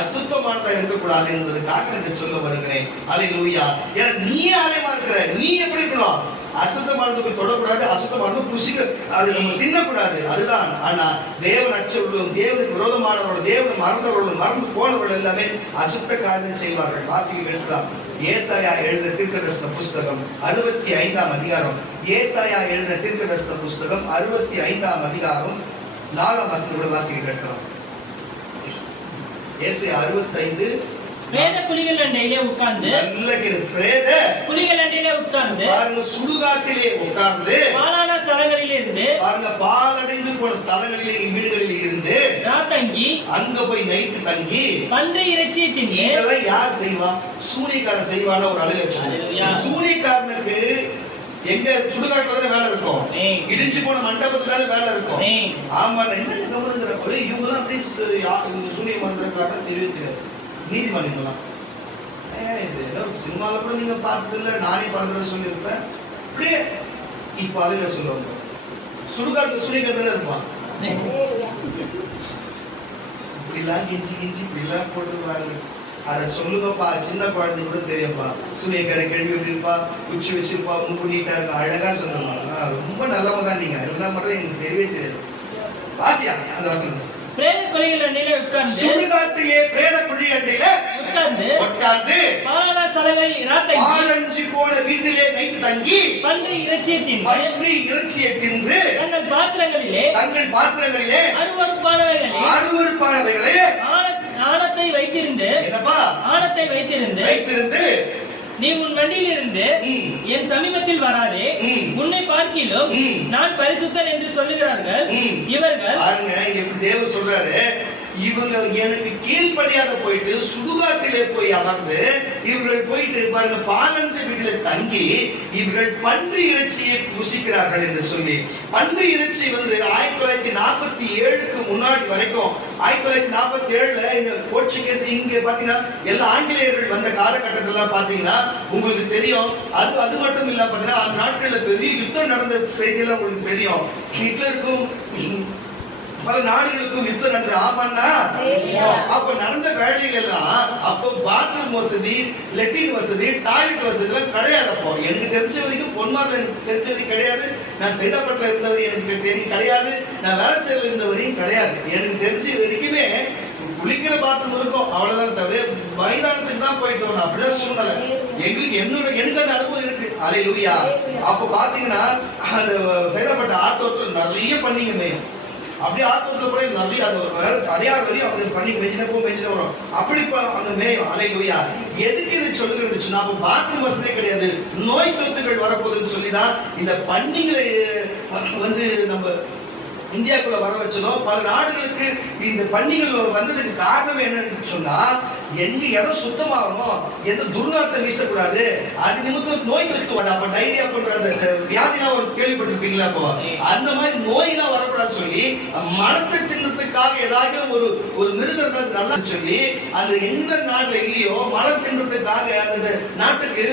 அசுத்தமானதா இருக்கக்கூடாது என்பதற்காக இதை சொல்ல வருகிறேன். அல்லேலூயா. ஏன்னா நீ ஆலயமா இருக்கிற, நீ எப்படி இருக்கணும்? அசுத்தமானதுக்கு தொடக்கூடாது, அசுத்தமானது புசிக்க, அது நம்ம தின்னக்கூடாது. அதுதான். ஆனா தேவன் அச்சவர்களும், தேவனுக்கு விரோதமானவர்களும், தேவன் மறந்தவர்களும், மறந்து போனவர்கள் எல்லாமே அசுத்த காரியம் செய்வார்கள். வாசிக்க கேட்கலாம். ஏசாயா எழுதின தீர்க்கதரிசன புஸ்தகம் 65ஆம் அதிகாரம். ஏசாயா எழுதின தீர்க்கதரிசன புஸ்தகம் 65ஆம் அதிகாரம் 4ஆம் வசனத்தை வாசிக்க கேட்கலாம். ஏசாயா 65. வேத புலிகள் அண்டையிலே உட்கார்ந்து, நல்ல பிரேத புலிகள் அண்டையிலே உட்கார்ந்து, பாருங்க, சுடுகாட்டிலே உட்கார்ந்து, பாலான ஸ்தலங்களில் இருந்து, பாருங்க, பாலடைந்து போன ஸ்தலங்களிலே, வீடுகளில் இருந்து நான் தங்கி, அங்க போய் நைட்டு தங்கி பன்றி இறைச்சியை தின்னு. இதெல்லாம் யார் செய்வா? சூனியக்காரன் செய்வான ஒரு அலையில. சூனியக்காரனுக்கு எங்க சுடுகாட்டுல தானே வேலை இருக்கும், இடிச்சு போன மண்டபத்துல தானே வேலை இருக்கும். ஆமா, என்ன கவனிக்கிற போது இவங்கெல்லாம் அப்படியே சூனியம் பண்றதுக்காக தெரிவிக்கிறது நீதிமன்றங்களாம். இது சினிமால கூட நீங்க பார்த்ததில்ல, நானே பல தடவை சொல்லியிருப்பேன். அப்படியே இப்ப அலையில சொல்லுவாங்க, சுடுகாட்டுல சூனியக்காரன் இருப்பான். இப்படிலாம் கிஞ்சி கிஞ்சி இப்படிலாம் போட்டுருவாங்க. அதை சொல்லுங்கப்பா, சின்ன குழந்தை கூட தெரியும்ப்பா. சூரியக்கரை கேள்வி வச்சிருப்பா, குச்சி வச்சிருப்பா, மூக்கு நீட்டா இருக்கும், அழகா சொல்லுவாங்க. ரொம்ப நல்லவங்க தான் நீங்க. எல்லாம் மட்டும் எனக்கு தெரியவே தெரியாது. வாசியா அந்த வசனம். பிரேத குழிகள் அண்டையிலே உட்கார்ந்து, சுடுகாட்டிலே பிரேத குழி அண்டையிலே உட்கார்ந்து பாழான ஸ்தலங்களில் இராத்தங்கி, பாழஞ்சு போன வீட்டிலே நைட்டு தங்கி பன்றி இறைச்சியை தின்று தங்கள் பாத்திரங்களிலே அருவருப்பானவைகளே ஆணத்தை வைத்திருந்து நீ உன் வண்டியிலிருந்து என் சமீபத்தில் வராதே, உன்னை பார்க்கிலும் நான் பரிசுத்தன் என்று சொல்லுகிறார்கள். இவர்கள் பாருங்க எப்படி தேவன் சொல்றாரு, இவங்க எனக்கு கீழ்ப்படியாத போயிட்டு சுடுகாட்டிலே போய் அமர்ந்து இவர்கள் போயிட்டு பாருங்க பாலஞ்ச வீட்டில தங்கி இவர்கள் பன்றி இறைச்சியை புசிக்கிறார்கள் என்று சொல்லி. பன்றி இறைச்சி 1947க்கு முன்னாடி வரைக்கும் 1947ல இங்க போர்ச்சுகீஸ் இங்க பாத்தீங்கன்னா எல்லா ஆங்கிலேயர்கள் வந்த காலகட்டத்துல பாத்தீங்கன்னா உங்களுக்கு தெரியும். அது மட்டும் இல்ல பாத்தீங்கன்னா அந்த நாட்கள்ல பெரிய யுத்தம் நடந்த செய்தியெல்லாம் உங்களுக்கு தெரியும். ஹிட்லருக்கும் பல நாடுகளுக்கும் யுத்தம் நடந்தது. ஆமாண்ணா, அப்ப நடந்த வேலைகள் எல்லாம் அப்ப பாத்ரூம் வசதி, லெட்டின் வசதி, டாய்லெட் வசதி எல்லாம் கிடையாது. அப்போ எனக்கு தெரிஞ்ச வரைக்கும் பொன்மார்ல எனக்கு தெரிஞ்ச வரைக்கும் கிடையாது. நான் சைதாப்பட்டில் இருந்தவரை எனக்கு தெரியும் கிடையாது. நான் வேளச்சேரியில் இருந்தவரையும் கிடையாது. எனக்கு தெரிஞ்ச வரைக்குமே குளிக்கிற பாத்ரூம் இருக்கும், அவ்வளவுதான். தவிர மைதானத்துக்கு தான் போயிட்டு வரணும். அப்படிதான் சூழ்நிலை. எனக்கு அந்த அனுபவம் இருக்கு. அல்லேலூயா. அப்ப பாத்தீங்கன்னா அந்த சைதாப்பட்ட ஆத்தோட்டத்தில் நிறைய பண்ணிங்க மேயும். அப்படியே ஆத்தோட்டத்துல போய் நிறைய அடையாறு வரையும் அவங்க பண்ணி மெஞ்சின வரும். அப்படி அந்த மேயும். அல்லேலூயா. எதுக்கு இது சொல்லுகிறது சொன்னா, அப்ப பாத்ரூம் வசதியே கிடையாது, நோய் தொத்துகள் வரப்போகுதுன்னு சொல்லிதான் இந்த பண்டிகளை நம்ம இந்தியாக்குள்ள வர வச்சதும். பல நாடுகளுக்கு இந்த பண்டிகைகள் வந்ததுக்கு காரணம் என்னன்னு சொன்னா, எங்க இடம் சுத்தமாகணும், எந்த துர்நாற்றம் வீசக்கூடாது, அது நிமித்தம் நோய் தொத்து. அப்ப டைரியா பண்ற அந்த வியாதிலாம் ஒரு கேள்விப்பட்டிருப்பீங்களா? அப்போ அந்த மாதிரி நோயெல்லாம் வரக்கூடாதுன்னு சொல்லி மரத்தை தின்றதுக்காக ஏதாவது ஒரு மிருகம் நல்லா சொல்லி அந்த எந்த நாட்டுல இல்லையோ மரம் தின்றதுக்காக அந்த நாட்டுக்கு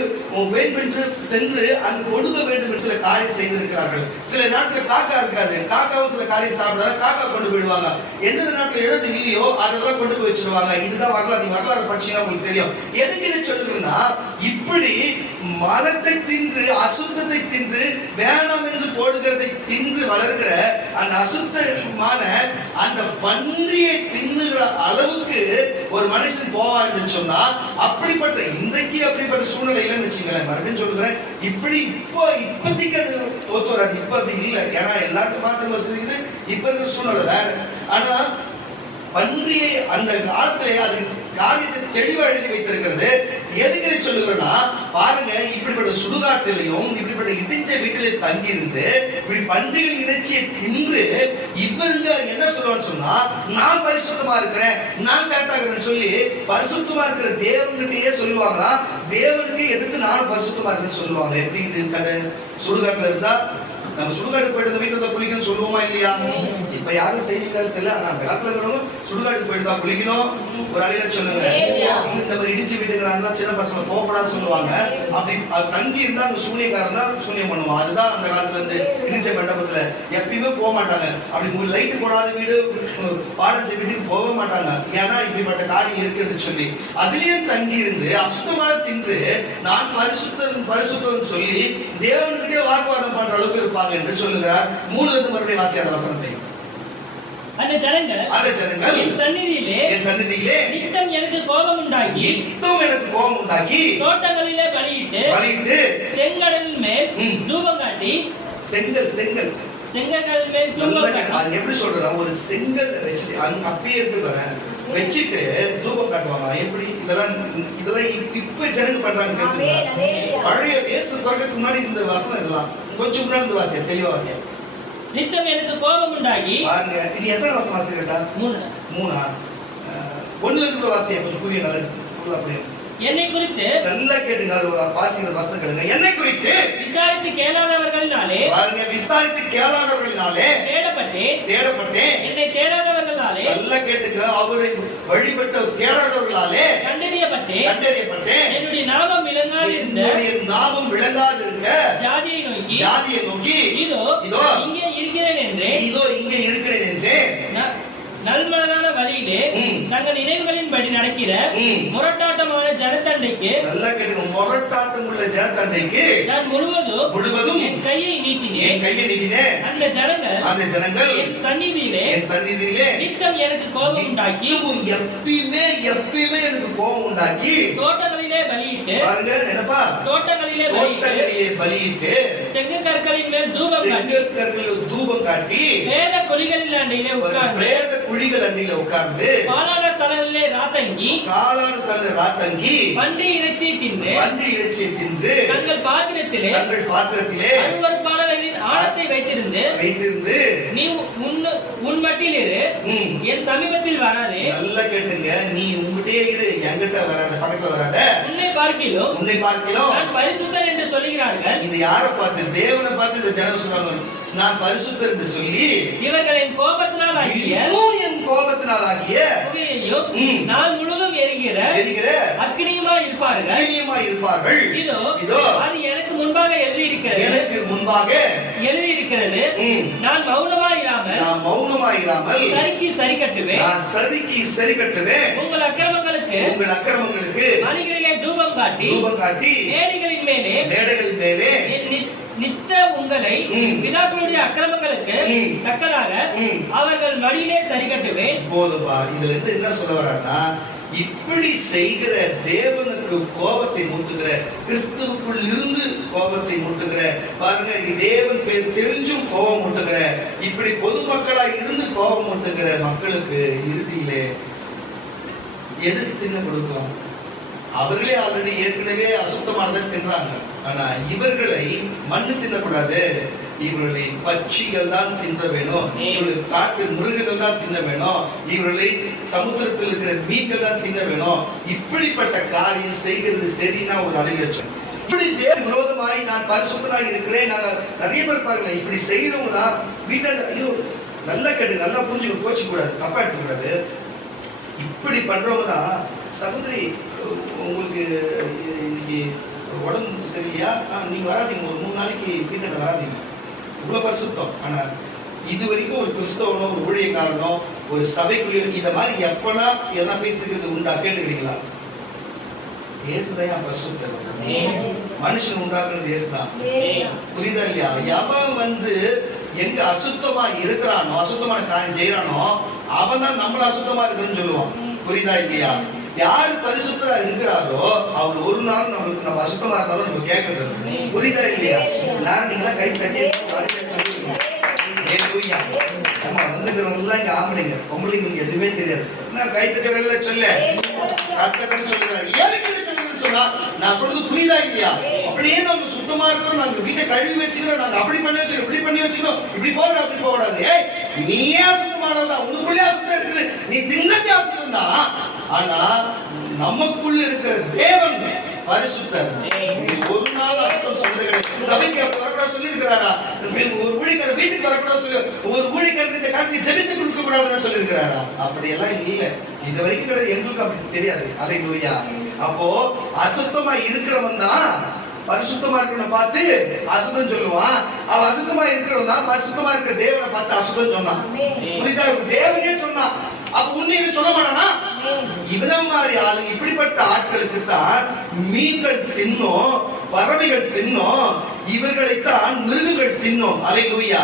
வேண்டும் சென்று அங்கு ஒடுக்க வேண்டும் என்று சில காரியம் செய்திருக்கிறார்கள். சில நாட்டுல காக்கா இருக்காது, காக்காவும் சில காரியம் சாப்பிடாத காக்கா கொண்டு போயிடுவாங்க. எந்த நாட்டுல எது இல்லையோ அதெல்லாம் கொண்டு போய் வச்சிருவாங்க. இதுதான் வரலாறு படிச்சீங்கன்னா உங்களுக்கு தெரியும். எதுக்கு இதை சொல்லுங்கன்னா, இப்படி மலத்தை தின்று அசுத்தத்தை தின்று வேணாம் என்று போடுகிறதை தின்று வளர்கிற அந்த அசுத்தமான அந்த பன்றியை தின்னுகிற அளவுக்கு ஒரு மனுஷன் போவான் என்று சொன்னா, அப்படிப்பட்ட இன்றைக்கு அப்படிப்பட்ட சூழ்நிலையில வச்சுங்களேன். மறுபடியும் சொல்லுகிறேன், இப்படி இப்போதைக்கு அது ஒத்து வராது. இப்ப அப்படி இல்லை. ஏன்னா எல்லாருக்கும் மாத்திரம் வசதி இருக்குது. இப்ப இருக்கிற சூழ்நிலை வேற. ஆனா பன்றியை அந்த காலத்திலே அது காரியத்தை தெளிவா எழுதி வைத்திருக்கிறது. எதுக்கு சொல்லுகிறேன்னா, பாருங்க, இப்படிப்பட்ட சுடுகாட்டிலையும் இப்படிப்பட்ட இடிஞ்ச வீட்டிலே தங்கி இருந்து இப்படி பன்றிகளின் இறைச்சியை தின்று இவங்க என்ன சொல்லுவான்னு சொன்னா, நான் பரிசுத்தமா இருக்கிறேன், நான் கரெக்டா இருக்கிறேன்னு சொல்லி பரிசுத்தமா இருக்கிற தேவன்கிட்டயே சொல்லுவாங்களா, தேவனுக்கு எதுக்கு நானும் பரிசுத்தமா இருக்குன்னு சொல்லுவாங்க. எப்படி இது கதை? சுடுகாட்டுல இருந்தா நம்ம சுடுகாட்டுக்கு போயிட்டு வீட்டுல குளிக்கணும்னு சொல்லுவோமா இல்லையா? இப்ப யாரும் செய்திகள் தெரியல. ஆனா அந்த காலத்துல இருக்கிறவங்க சுடுகாட்டுக்கு போயிட்டு தான் குளிக்கணும். ஒரு அழில சொல்லுங்க, இந்த மாதிரி இடிச்சு வீட்டுக்கு சின்ன பசங்க போகக்கூடாது சொல்லுவாங்க. அப்படி தங்கி இருந்தா அந்த சூனியக்காரன் தான் சூனியம் பண்ணுவான். அதுதான் அந்த காலத்துல இருந்து இடிச்ச மண்டபத்துல எப்பயுமே போக மாட்டாங்க. அப்படி ஒரு லைட்டு போடாத வீடு, பாடச்ச வீட்டுக்கு போக மாட்டாங்க. ஏன்னா இப்படிப்பட்ட காரியம் இருக்குன்னு சொல்லி அதுலயே தங்கி இருந்து அசுத்தமான தின்று நான் பரிசுத்தம் சொல்லி தேவனுக்கிட்டே வாக்குவாதம் பண்ற அளவுக்கு இருப்பாங்க என்று சொல்லுகிறார். 3 மறுபடியும் வாசி அந்த வசனத்தை. அந்த ஜனங்கள் என் சந்நிதியிலே நித்தம் எனக்கு கோபம் உண்டாகி தோட்டங்களிலே பலியிட்டு செங்கடலின் மேல் தூபம் காட்டி செங்கல் மேல் தூபம் காட்டி எப்படி சொல்றா, ஒரு செங்கல் வச்சுட்டு அப்படியே இருக்கு வச்சுட்டு தூபம் காட்டுவாங்க. எப்படி இதெல்லாம் இப்ப ஜனங்க பண்றாங்க. பழைய இயேசு பிறகுக்கு முன்னாடி இந்த வசனம் இதெல்லாம் கொஞ்சம் முன்னாடி இந்த வாசியா தெளிவா வாசியா. நித்தம் எனக்கு கோபம் உண்டாகி பாருங்க, இது எத்தனை வருஷம் வாசிக்கிறா? 3 1ல இருந்து வாசியா கொஞ்சம் புரிய நல்லா புரியும். என்னை குறித்து நல்லா கேட்டுங்க, வாசிக்கிற வசனம் கேளுங்க. என்னை குறித்து விசாரித்து கேளாதவர்களினாலே, பாருங்க, விசாரித்து கேளாதவர்களினாலே தேடப்பட்டேன். என்னை தேடாதவர்களாலே, நல்லா கேட்டுங்க, அவரை வழிபட்ட தேடாதவர்களாலே கண்டறியப்பட்டேன். என்னுடைய நாமம் விளங்காது இருக்க ஜாதியை நோக்கி இதோ இங்கே இருக்கிறேன் என்றே நல்மனதான வழியிலே தங்கள் நினைவுகளின்படி நடக்கிற முரட்டாட்டமான ஜனத்தண்டைக்கு, நல்லா கேட்டுங்க, முரட்டாட்டம் உள்ள ஜனத்தண்டைக்கு நான் முழுவதும் என் கையை நீட்டினேன். அந்த ஜனங்கள் என் சந்நிதியிலே நித்தம் எனக்கு கோபம் உண்டாக்கி, எப்பயுமே எனக்கு கோபம் உண்டாக்கி, தோட்டங்களிலே பலியிட்டு, பாருங்க என்னப்பா, தோட்டங்களிலே பலியிட்டு செங்கற்களின் மேல் தூபம் காட்டி, வேத குழிகளில் அண்டையிலே உட்கார்ந்து பாலான ஸ்தலங்களிலே ராத்தங்கி பன்றி இறைச்சியை தின்று தங்கள் பாத்திரத்திலே அருவருப்பானவைகளின் ஆழத்தை வைத்திருந்து நீ உன் மட்டில் இரு, என் சமீபத்தில் வராதே. நல்லா கேட்டுங்க, நீ உங்ககிட்டே இரு, என்கிட்ட வராத, பக்கத்துல வராத. உன்னை பார்க்கிலும் நான் பரிசுத்தர் என்று சொல்லுகிறார்கள். இது யாரை பார்த்து? தேவனை பார்த்து இந்த ஜனம் சொல்றாங்க, நான் பரிசுத்தர் என்று சொல்லி இவர்களின் கோபத்தினால் ஆகிய புகையையும் நாள் முழுவதும் எரிகிற அக்கினியுமா இருப்பார்கள். இதோ அது எனக்கு முன்பாக எழுதியிருக்கிறது. நான் மௌனமாயிராமல் சரி கட்டுவேன். உங்கள் அக்கிரமங்களுக்கு மலைகளிலே தூபம் காட்டி மேடைகளின் மேலே நித்த உங்களை பிதாக்களுடைய அக்கிரமங்களுக்கு தக்கதாக அவர்கள் மடியிலே சரி கட்டுவேன். போதும்பா. இதுல இருந்து என்ன சொல்ல வர்றாருன்னா, இப்படி செய்கிற தேவனுக்கு கோபத்தை மூட்டுகிற, கிறிஸ்துவுக்குள் இருந்து கோபத்தை மூட்டுகிற, பாருங்க, இது தேவன் பேர் தெரிஞ்சும் கோபம் மூட்டுகிற, இப்படி பொதுமக்களா இருந்து கோபம் மூட்டுகிற மக்களுக்கு இறுதியிலே எது தின்ன கொடுக்கலாம்? அவர்களே ஆல்ரெடி ஏற்கனவே அசுத்தமானதை தின்றாங்க. ஆனா இவர்களை மண்ணு தின்னக்கூடாது, இவர்களை பட்சிகள் தான் தின்ற வேணும், இவர்களை காட்டு மிருகங்கள் தான் தின்ன வேணும், இவர்களை சமுத்திரத்தில் இருக்கிற மீன்கள் தான் தின்ன வேணும். இப்படிப்பட்ட காரியம் செய்கிறது சரின்னா ஒரு அழிவற்றம். இப்படி தேவ விரோதமாய் நான் பரிசுத்தனாய் இருக்கிறேன். நாங்க நிறைய பேர் பாருங்க, இப்படி செய்யறவங்க வீட்டாண்ட, ஐயோ நல்லா கேட்டு, நல்லா புரிஞ்சுக்க, கோச்சு கூடாது, தப்பா எடுக்க கூடாது. இப்படி பண்றவங்க தான், சகோதரி உங்களுக்கு இன்னைக்கு உடம்பு சரியில்லையா, நீங்க வராதீங்க, ஒரு 3 நாளைக்கு வீட்டை வராதீங்க, இவ்வளவு பரிசுத்தம். ஆனா இது வரைக்கும் ஒரு கிறிஸ்தவனோ, ஒரு ஊழியக்காரனோ, ஒரு சபைக்குள்ளேயோ இத மாதிரி எப்பனா எதனா பேசுகிறது உண்டா? கேட்டுக்கிறீங்களா? இயேசுதான் பரிசுத்தர். மனுஷன் உண்டாக்குறது இயேசுதான். புரியுதா இல்லையா? எவன் எங்க அசுத்தமா இருக்கிறானோ, அசுத்தமான காரியம் செய்யறானோ, அவன் தான் நம்மள அசுத்தமா இருக்குன்னு சொல்லுவான். புரியுதா இல்லையா? யாரு பரிசுத்தரா இருக்கிறாரோ அவர் ஒரு நாள் நம்மளுக்கு, நம்ம அசுத்தமா இருந்தாலும் நம்ம கேட்கறது. புரியுதா இல்லையா? நீங்க கை தட்டி நம்ம வந்துக்கிறவங்க இங்க ஆம்பளைங்க, பொம்பளைங்களுக்கு எதுவுமே தெரியாது. நான் கை தட்ட வேலை சொல்ல கத்தக்கன்னு சொல்லுறாரு. ஏன் சொன்னா நான் சொல்றது புரியுதா இல்லையா? அப்படியே நாங்க சுத்தமா இருக்கிறோம், நாங்க வீட்டை கழுவி வச்சுக்கிறோம், நாங்க அப்படி பண்ணி வச்சுக்கிறோம், இப்படி பண்ணி வச்சுக்கிறோம், இப்படி போற அப்படி போக கூடாது. நீயே அசுத்தமானதா, உனக்குள்ளே அசுத்தம் இருக்குது, நீ தின்னத்தே அசுத்தம் தான். ஆனா நமக்குள்ள இருக்கிற தேவன் பரிசுத்தர். ஒரு நாள் அசுத்தம் சொல்றது கிடையாது. சபைக்கு வரக்கூடாது சொல்லி இருக்கிறாரா? ஒரு ஊழியக்கார வீட்டுக்கு வரக்கூடாது சொல்லி, ஒரு ஊழியக்காரருக்கு இந்த காலத்தை ஜெபித்து கொடுக்க கூடாதுன்னு சொல்லி இருக்கிறாரா? அப்படி எல்லாம் இல்ல, இது வரைக்கும் கிடையாது, எங்களுக்கு அப்படி தெரியாது. அல்லேலூயா. அப்போ அசுத்தமா இருக்கிறவன் தான் பரிசுத்தமா இருக்கிறவனை பார்த்து அசுத்தம் சொல்லுவான். அவன் அசுத்தமா இருக்கிறவன் தான் பரிசுத்தமா இருக்கிற தேவனை பார்த்து அசுத்தம் சொன்னான். புரியுதா? தேவனே சொன்னான். அப்ப உன்னை சொல்ல மாட்டானா? இவன மாதிரி ஆளு, இப்படிப்பட்ட ஆட்களுக்கு தான் மீன்கள் தின்னும், பறவைகள் தின்னும், இவர்களைத்தான் மிருகங்கள் தின்னும். அல்லேலூயா.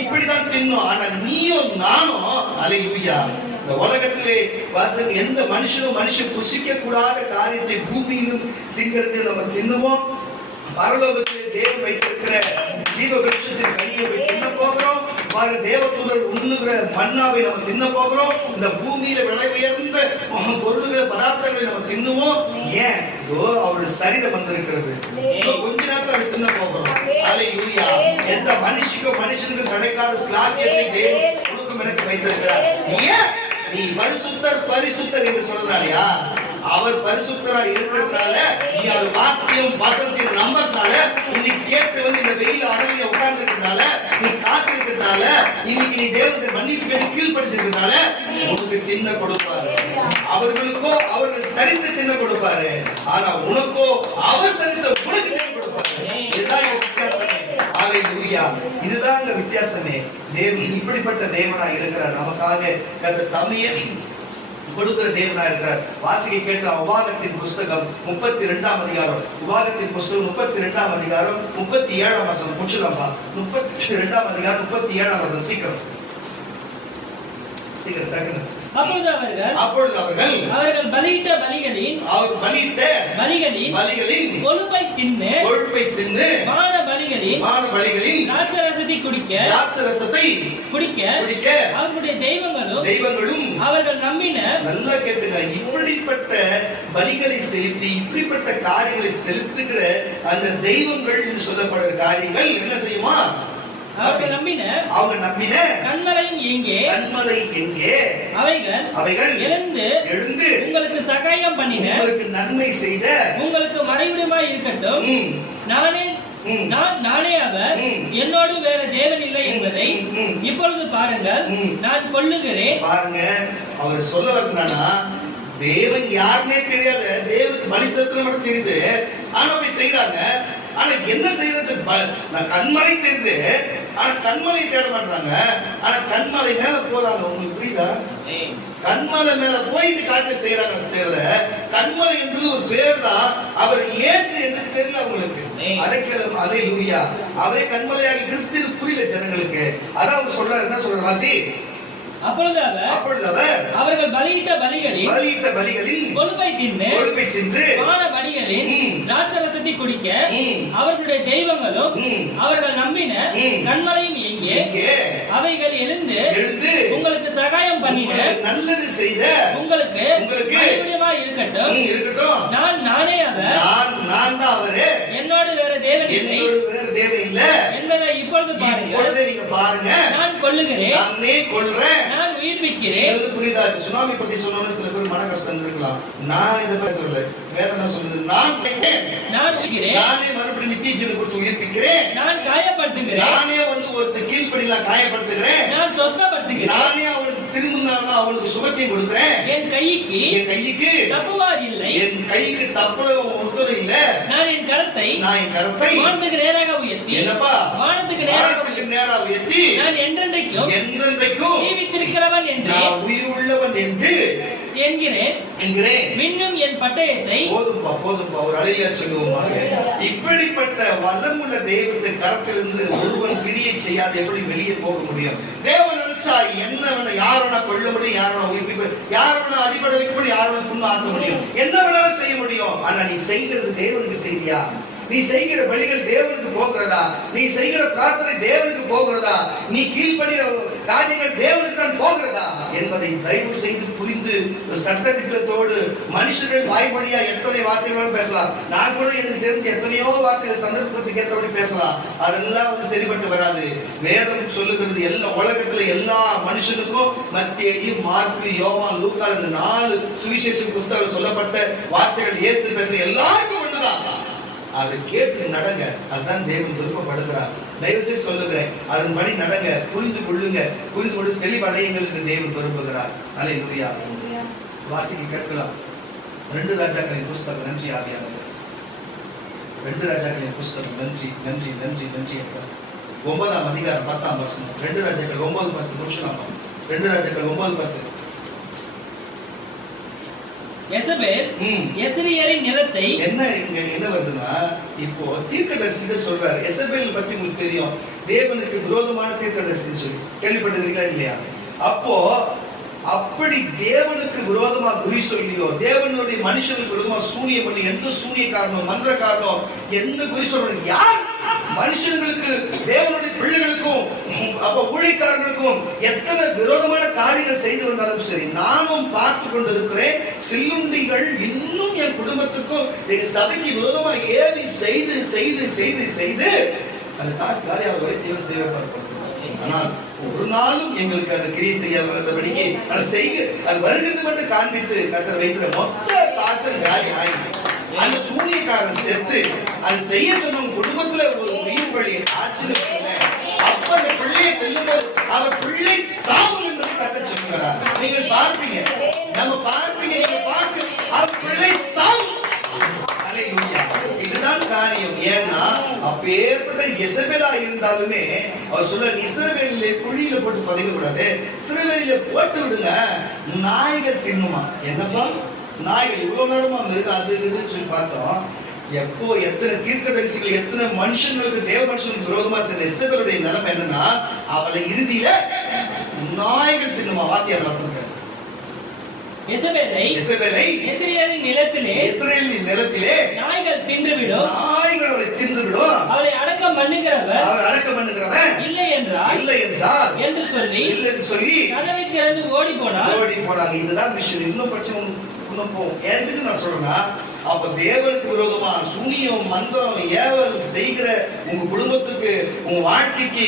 இப்படிதான் தின்னும். ஆனா நீயும் நானும், அல்லேலூயா, இந்த உலகத்திலே எந்த மனுஷனும் மனுஷன் புசிக்க கூடாத காரியத்தை பூமியிலும் திங்கிறது நம்ம தின்னுவோம். பரலோகத்தில் தேவன் வைத்திருக்கிற ஜீவ விருட்சத்தின் கனியை தின்ன போகிறோம். பாருங்க, தேவதூதர் உண்ணுகிற மன்னாவை நம்ம தின்ன போகிறோம். இந்த பூமியில விலை உயர்ந்த பொருள்களை, பதார்த்தங்களை நம்ம தின்னுவோம். ஏன்? அவருடைய சரீரம் வந்திருக்கிறது. கொஞ்ச நேரத்தில் அப்படி தின்ன போகிறோம். அல்லேலூயா. எந்த மனுஷனுக்கும் கிடைக்காத ஸ்லாக்கியத்தை தேவன் உனக்கும் எனக்கு வைத்திருக்கிறார். ஏன்? நீ பரிசுத்தர் என்று சொல்றதாலயா? அவர் பரிசுத்தரா இருக்கிறதுனால, நீ அவர் வாக்கியம் வசனத்தின் நம்பர்னால, இன்னைக்கு கேட்டு இந்த வெயில் அடவிய உட்கார்ந்து இருக்கிறதுனால, நீ காத்து இருக்கிறதுனால, இன்னைக்கு நீ தேவனுக்கு மன்னிப்பு கேட்டு கீழ்படிச்சிருக்கிறதுனால உனக்கு தின்ன கொடுப்பாரு. அவர்களுக்கோ அவர்கள் சரித்து தின்ன கொடுப்பாரு. ஆனா உனக்கோ அவர் சரித்த உனக்கு தின்ன கொடுப்பாரு. இதுதான் வித்தியாசம். அல்லேலூயா. இதுதான் வித்தியாசமே. தேவன் இப்படிப்பட்ட தேவனா இருக்கிறார். நமக்காக கர்த்தர் தம்மையே கொடுக்கிற தேவனா இருக்கிறார். வாசிக்க கேட்ட உபாகத்தின் புஸ்தகம் 32ஆம் அதிகாரம், உபாகத்தின் புஸ்தகம் 32ஆம் அதிகாரம் 37ஆம் வசனம் முடிச்சலாம்பா. 32ஆம் அதிகாரம் 37ஆம் வசனம் சீக்கிரம் டக்குனு. அப்பொழுது அவர்கள் பலியிட்ட பலிகளின் கொழுப்பை தின்னு மான பலிகளின் திராட்சரசத்தை குடிக்க அவர்களுடைய தெய்வங்களும் அவர்கள் நம்பின. நல்லா கேட்டுங்க, இப்படிப்பட்ட பலிகளை செலுத்தி இப்படிப்பட்ட காரியங்களை செலுத்துகிற அந்த தெய்வங்கள் என்று சொல்லப்படுற காரியங்கள் என்ன செய்யுமா? அவங்க நம்பின கன்மலையும் எங்கே அவைகள் எழுந்து உங்களுக்கு சகாயம் பண்ணின, உங்களுக்கு நன்மை செய்த, உங்களுக்கு மறைவிடமாய் இருக்கட்டும். நானே அவர், என்னோடு வேற தேவன் இல்லை என்பதை இப்பொழுது பாருங்கள், நான் கொல்லுகிறேன். பாருங்க, அவர் சொல்ல வரதுனா தேவன் யாருன்னே தெரியாது, தேவனுக்கு பலி செலுத்த மட்டும் தெரியுது. ஆனா போய் செய்யறாங்க. ஆனா என்ன செய்யறது? நான் கண்மலை தெரிந்து, ஆனா கண்மலை தேட மாட்டாங்க. ஆனா கண்மலை மேல போறாங்க. உங்களுக்கு புரியுதா? கண்மலை மேல போய் இந்த காரியத்தை செய்யறாங்க. தவிர கண்மலை என்பது ஒரு பேர் தான். அவர் இயேசு என்று தெரியல அவங்களுக்கு. அடைக்கலம், அல்லேலூயா. அவரே கண்மலையாகி கிறிஸ்து புரியல ஜனங்களுக்கு. அதான் அவர் சொல்றாரு. என்ன சொல்றாரு வாசி? அப்பொழுது அவர் அவர்கள் பலியிட்ட பலிகளின் கொழுப்பை தின்று மான பலிகளின் திராட்சரசத்தை குடிக்க அவர்களுடைய தெய்வங்களும் அவர்கள் நம்பின கன்மலையும் எங்கே அவைகள் எழுந்து உங்களுக்கு சகாயம் பண்ணின, நல்லது செய்த, உங்களுக்கு மறுபடியுமாய் இருக்கட்டும். நானே அவர், நான் தான் அவரே, என்னோடு வேற தேவன் இல்லை என்பதை இப்பொழுது பாருங்க. நான் கொல்லுகிறேன், நானே கொல்றேன், நான் உயிர்ப்பிக்கிறேன். புரியுதா? சுனாமி பத்தி சொன்னோம்னா சில பேர் மன கஷ்டம் இருக்கலாம். நான் இத பேசல, வேற என்ன சொல்றது? நான் உயிர்க்கிறேன், நானே மறுபடியும் நித்திய ஜீவனை கொடுத்து உயிர்ப்பிக்கிறேன், நான் காயப்படுத்துகிறேன், நானே வந்து ஒருத்தர் கீழ்ப்படியலாம் காயப்படுத்துகிறேன், நான் சொஸ்தப்படுத்துகிறேன், நானே அவனுக்கு திரும்பினாலும் அவனுக்கு சுகத்தை கொடுக்கிறேன். என் கைக்கு தப்புவார் இல்லை, என் கைக்கு தப்பும் ஒருத்தர் இல்ல. நான் என் கரத்தை வானத்துக்கு நேராக உயர்த்தி, என்னப்பா வானத்துக்கு நேராக உயர்த்தி, நான் என்றென்றைக்கும் ஜீவித்திருக்கிறவன் என்று, நான் உயிர் உள்ளவன் என்று என்கிறேன். மின்னும் என் பட்டயத்தை போதும்பா ஒரு அலையா சொல்லுவோமாக. இப்படிப்பட்ட வல்லமுள்ள தெய்வத்தின் கரத்திலிருந்து ஒருவன் கிரியை செய்யாது எப்படி வெளியே போக முடியும்? தேவன் நினைச்சா என்ன யாரோட கொள்ள முடியும், யாரோட உயிர்ப்பிக்க, யாரோட அடிபட வைக்க முடியும், யாரோட புண்ணாக்க முடியும், என்ன வேணாலும் செய்ய முடியும். ஆனா நீ செய்கிறது தேவனுக்கு செய்தியா? நீ செய்கிற பலிகள் தேவனுக்கு போகிறதா? நீ செய்கிற பிரார்த்தனை தேவனுக்கு போகிறதா? நீ கீழ்ப்படுகிற காரியங்கள் தேவனுக்கு தான் போகிறதா என்பதை தயவு செய்து புரிந்து சட்டத்திட்டத்தோடு மனுஷர்கள் வாய்மொழியா எத்தனை வார்த்தைகளும் பேசலாம். நான் கூட எனக்கு தெரிஞ்ச எத்தனையோ வார்த்தைகள் சந்தர்ப்பத்துக்கு ஏற்றபடி பேசலாம். அதெல்லாம் வந்து சரிபட்டு வராது. வேதம் சொல்லுகிறது எல்லா உலகத்துல எல்லா மனுஷனுக்கும் மத்தேயு, மார்க்கு, யோவான், லூக்கா இந்த 4 சுவிசேஷ புஸ்தகம் சொல்லப்பட்ட வார்த்தைகள் இயேசு பேச எல்லாருக்கும் ஒண்ணுதான். அதை கேட்டு நடங்க. அதுதான் தேவன் விருப்பப்படுகிறார். தயவு செய்து சொல்லுகிறேன், அதன்படி நடங்க, புரிந்து கொள்ளுங்க, புரிந்து கொண்டு தெளிவடையுங்களுக்கு தேவன் விரும்புகிறார். அல்லேலூயா. வாசிக்க கேட்கலாம். 2 ராஜாக்களின் புஸ்தகம். நன்றி ஆவியானவரே. 2 ராஜாக்களின் புஸ்தகம். நன்றி 9ஆம் அதிகாரம் 10ஆம் வசனம். 2 ராஜாக்கள் 9:10 முடிச்சலாம். 2 ராஜாக்கள் 9:10. எசபேல் எஸ்ரியரின் நிலத்தை என்ன வருதுன்னா, இப்போ தீர்க்கதரிசிகள் சொல்றாரு. எசபேல் பத்தி உங்களுக்கு தெரியும், தேவனுக்கு விரோதமான தீர்க்கதரிசின்னு சொல்லி கேள்விப்பட்டிருக்கீங்களா இல்லையா? அப்போ அப்படி தேவனுக்கு விரோதமா குறி சொல்லியோ, தேவனுடைய மனுஷனுக்கு விரோதமா சூனியம் பண்ணி எந்த சூனியக்காரனோ மந்திரக்காரனோ என்ன குறி சொல்றது? யார் மனுஷங்களுக்கு தேவனுடைய பிள்ளைகளுக்கும் அப்ப ஊழியக்காரர்களுக்கும் எத்தனை விரோதமான காரியங்கள் செய்து வந்தாலும் சரி, நானும் பார்த்து கொண்டிருக்கிறேன். சில்லுண்டிகள் இன்னும் என் குடும்பத்துக்கும் எங்க சபைக்கு விரோதமா ஏவி செய்து செய்து செய்து செய்து அந்த காசு காலியாக வரை தேவன் செய்ய பார்ப்போம். ஆனால் ஒரு நாளும் எங்களுக்கு அந்த கிரியை செய்யாதபடிக்கு அது செய்ய அது வருகிறது மட்டும் காண்பித்து கர்த்தர் வைக்கிற மொத்த காசு காலி ஆகி அந்த சூனியக்காரன் செத்து அது செய்ய சொன்ன குடும்பத்துல ஒரு உயிர் பலி ஆட்சியில் அப்ப அந்த பிள்ளையை செல்லும்போது அவர் பிள்ளை சாவும் என்று கர்த்தர் சொல்லுகிறார். நீங்கள் பார்ப்பீங்க, நம்ம பார்ப்பீங்க, நீங்க பார்க்க அவர் பிள்ளை சாவும். அல்லேலூயா. இதுதான் காரியம். ஏன்னா அப்பேற்பட்ட எசபேலா இருந்தாலுமே அவர் சொல்ல, இஸ்ரவேலிலே குழியில போட்டு பதவி கூடாது, இஸ்ரவேலிலே போட்டு விடுங்க, நாய்கள் தின்னுமா. என்னப்பா நாய்கள்? இவ்வளவு நேரமா மிருகம் அது இதுன்னு சொல்லி பார்த்தோம். எப்போ எத்தனை தீர்க்கதரிசிகள், எத்தனை மனுஷங்களுக்கு, தேவ மனுஷனுக்கு விரோதமா செய்த இசபேலுடைய நிலைமை என்னன்னா, அவளை இறுதியில நாய்கள் தின்னுமா. வாசியார் வசனத்தை, இசபேலை இஸ்ரவேலின் நிலத்திலே நாய்கள் தின்றுவிடும், அவளை தின்றுவிடும், அவளை அடக்கம் பண்ணுகிறவன் இல்லை என்றார் என்று சொல்லி கதவை திறந்து ஓடி போனாங்க. இதுதான் விஷயம். இன்னும் பிரச்சனை போகும். எதுக்கு நான் சொல்றேன்னா, அப்ப தேவனுக்கு விரோதமா சூனியம், மந்திரம், ஏவல் செய்கிற உங்க குடும்பத்துக்கு, உங்க வாழ்க்கைக்கு,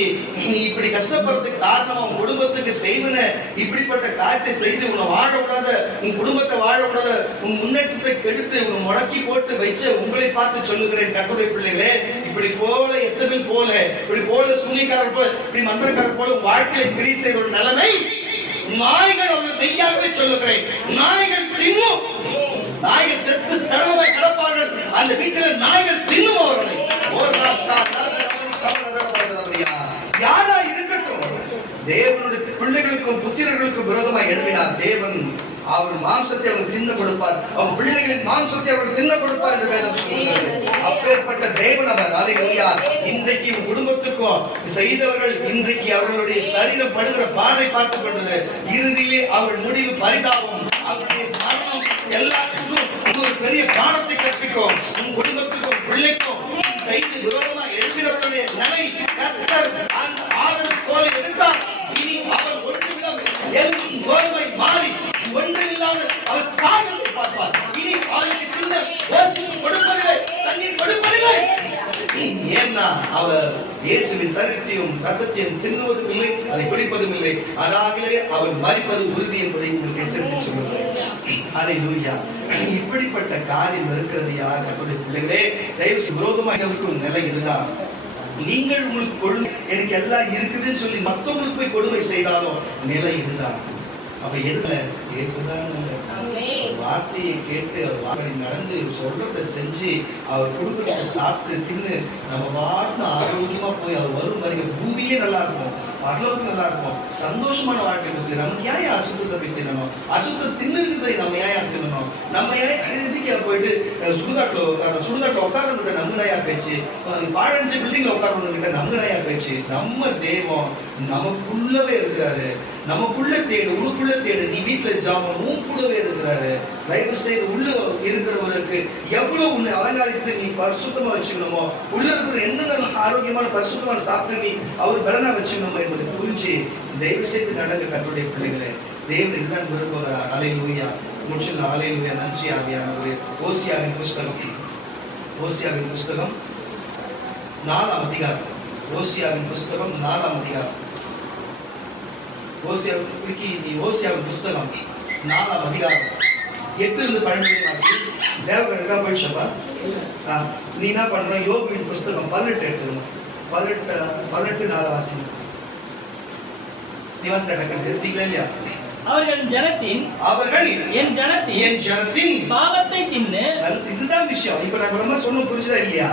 நீ இப்படி கஷ்டப்படுறதுக்கு காரணமா உங்க குடும்பத்துக்கு செய்வன இப்படிப்பட்ட காரியத்தை செய்து உன்னை வாழ விடாத, உன் குடும்பத்தை வாழ விடாத, உன் முன்னேற்றத்தை கெடுத்து உன்னை முடக்கி போட்டு வச்ச உங்களை பார்த்து சொல்லுகிறேன் கர்த்தருடைய பிள்ளைகளே, இப்படி போல எசபேல் போல, இப்படி போல சூனியக்காரர் போல, இப்படி மந்திரக்காரர் போல வாழ்க்கையை பிரி செய்கிற ஒரு நிலைமை நாய்கள், அவர்கள் மெய்யாகவே சொல்லுகிறேன், நாய்கள் தின்னும். நாய்கள் செத்து சடலமாய் கிடப்பார்கள். அந்த வீட்டில் நாய்கள் தின்னும் அவர்களை. யாரா இருக்கட்டும், தேவனுடைய பிள்ளைகளுக்கும் புத்திரர்களுக்கும் விரோதமாக எழுப்பினார் தேவன். அவர் மாம்சத்தை அவர்கள் தின்ன கொடுப்பார், அவர் பிள்ளைகளின் மாம்சத்தை அவர்கள் தின்ன கொடுப்பார் என்று வேதம் சொல்கிறது. அப்பேற்பட்ட தேவன் அவர். அல்லேலூயா. இன்றைக்கு குடும்பத்துக்கும் செய்தவர்கள் இன்றைக்கு அவர்களுடைய சரீரம் படுகிற பாடை பார்த்துக் கொண்டது. இறுதியிலே அவள் முடிவு பரிதாபம், அவருடைய மரணம் எல்லாத்துக்கும் ஒரு பெரிய பாடத்தை கற்பிக்கும். உன் குடும்பத்துக்கும் பிள்ளைக்கும் செய்து விரோதமாக எழுப்பினவர்களுடைய நிலை கர்த்தர் அந்த ஆதரவு போல எடுத்தார். இனி அவர் ஒன்றுமில்லாமல் கோதுமை மாறி ஒன்றுமில்லாத அவர் சாகத்தை பார்ப்பார். இனி அவருக்கு சின்ன கொடுப்பதில்லை, தண்ணீர் கொடுப்பதில்லை. ஏன்னா அவர் இயேசுவின் சரீரத்தையும் ரத்தத்தையும் தின்னுவதும் இல்லை, அதை குடிப்பதும் இல்லை. அதாகவே அவர் மரிப்பது உறுதி என்பதை உங்களுக்கு எச்சரித்து சொல்லுங்கள். அல்லேலூயா. இப்படிப்பட்ட காரியம் இருக்கிறது யார்? கர்த்தருடைய பிள்ளைகளே, தயவு விரோதமாக இருக்கும் நிலை இதுதான். நீங்கள் உங்களுக்கு கொடுமை, எனக்கு எல்லாம் இருக்குதுன்னு சொல்லி மற்றவங்களுக்கு போய் கொடுமை செய்தாலும் நிலை இதுதான். அப்ப எதுல வார்த்தையை கேட்டு அவர் நடந்து சொல்றதை செஞ்சு அவர் கொடுக்கறத சாப்பிட்டு தின்னு நம்ம வாட்டு ஆரோக்கியமா போய் அவர் வரும் வரைக்கும் பூமியே நல்லா இருக்கும், பரலோகம் நல்லா இருக்கும், சந்தோஷமான வாழ்க்கை பத்தி நமக்கு ஏன் அசுத்தத்தை போய் தின்னணும்? அசுத்தம் தின்னுறதை நம்ம ஏன் தின்னணும்? நம்ம ஏன் இதுக்கு போயிட்டு சுடுகாட்டுல உட்கார்ந்து நம்ம யார் பேச்சு, பாழஞ்சு பில்டிங்ல உட்கார்ந்து நம்ம யார் பேச்சு? நம்ம தெய்வம் நமக்குள்ளவே இருக்கிறாரு. நமக்குள்ள தேடு, உனக்குள்ள தேடு. நீ வீட்டுல ஜாமம் உன் கூடவே இருக்கிறாரு. தயவு செய்து உள்ள இருக்கிறவருக்கு எவ்வளவு உன்னை அலங்காரித்து நீ பரிசுத்தமா வச்சுக்கணுமோ, உள்ள இருக்கிற என்னென்ன ஆரோக்கியமான பரிசுத்தமான சாப்பிட்டு நீ அவர் பலனா வச்சுக்கணுமோ என்பதை புரிஞ்சு தயவு செய்து நடக்க கர்த்தருடைய பிள்ளைகளே. தேவன் இதுதான் விரும்புகிறார். அல்லேலூயா. முற்றிலும் அல்லேலூயா. நன்றி ஆவியானவரே. ஓசியாவின் புஸ்தகம் 4ஆம் அதிகாரம். ஓசியாவின் புஸ்தகம் 4ஆம் அதிகாரம். ஓசியாவின் புஸ்தகம் 4ஆம் அதிகாரம் 8-12 வாசி. தேவகருக்கா போயிடுச்சப்பா? நீ என்ன பண்ற? யோபுவின் புஸ்தகம் 18 எடுத்துக்கணும். 18 வாசி. நீ வாசி எடுத்தீங்களா இல்லையா? அவர்கள் என் ஜனத்தின் பாவத்தை தின்னு. இதுதான் விஷயம். இப்ப நம்ம சொன்ன புரிஞ்சுதா இல்லையா?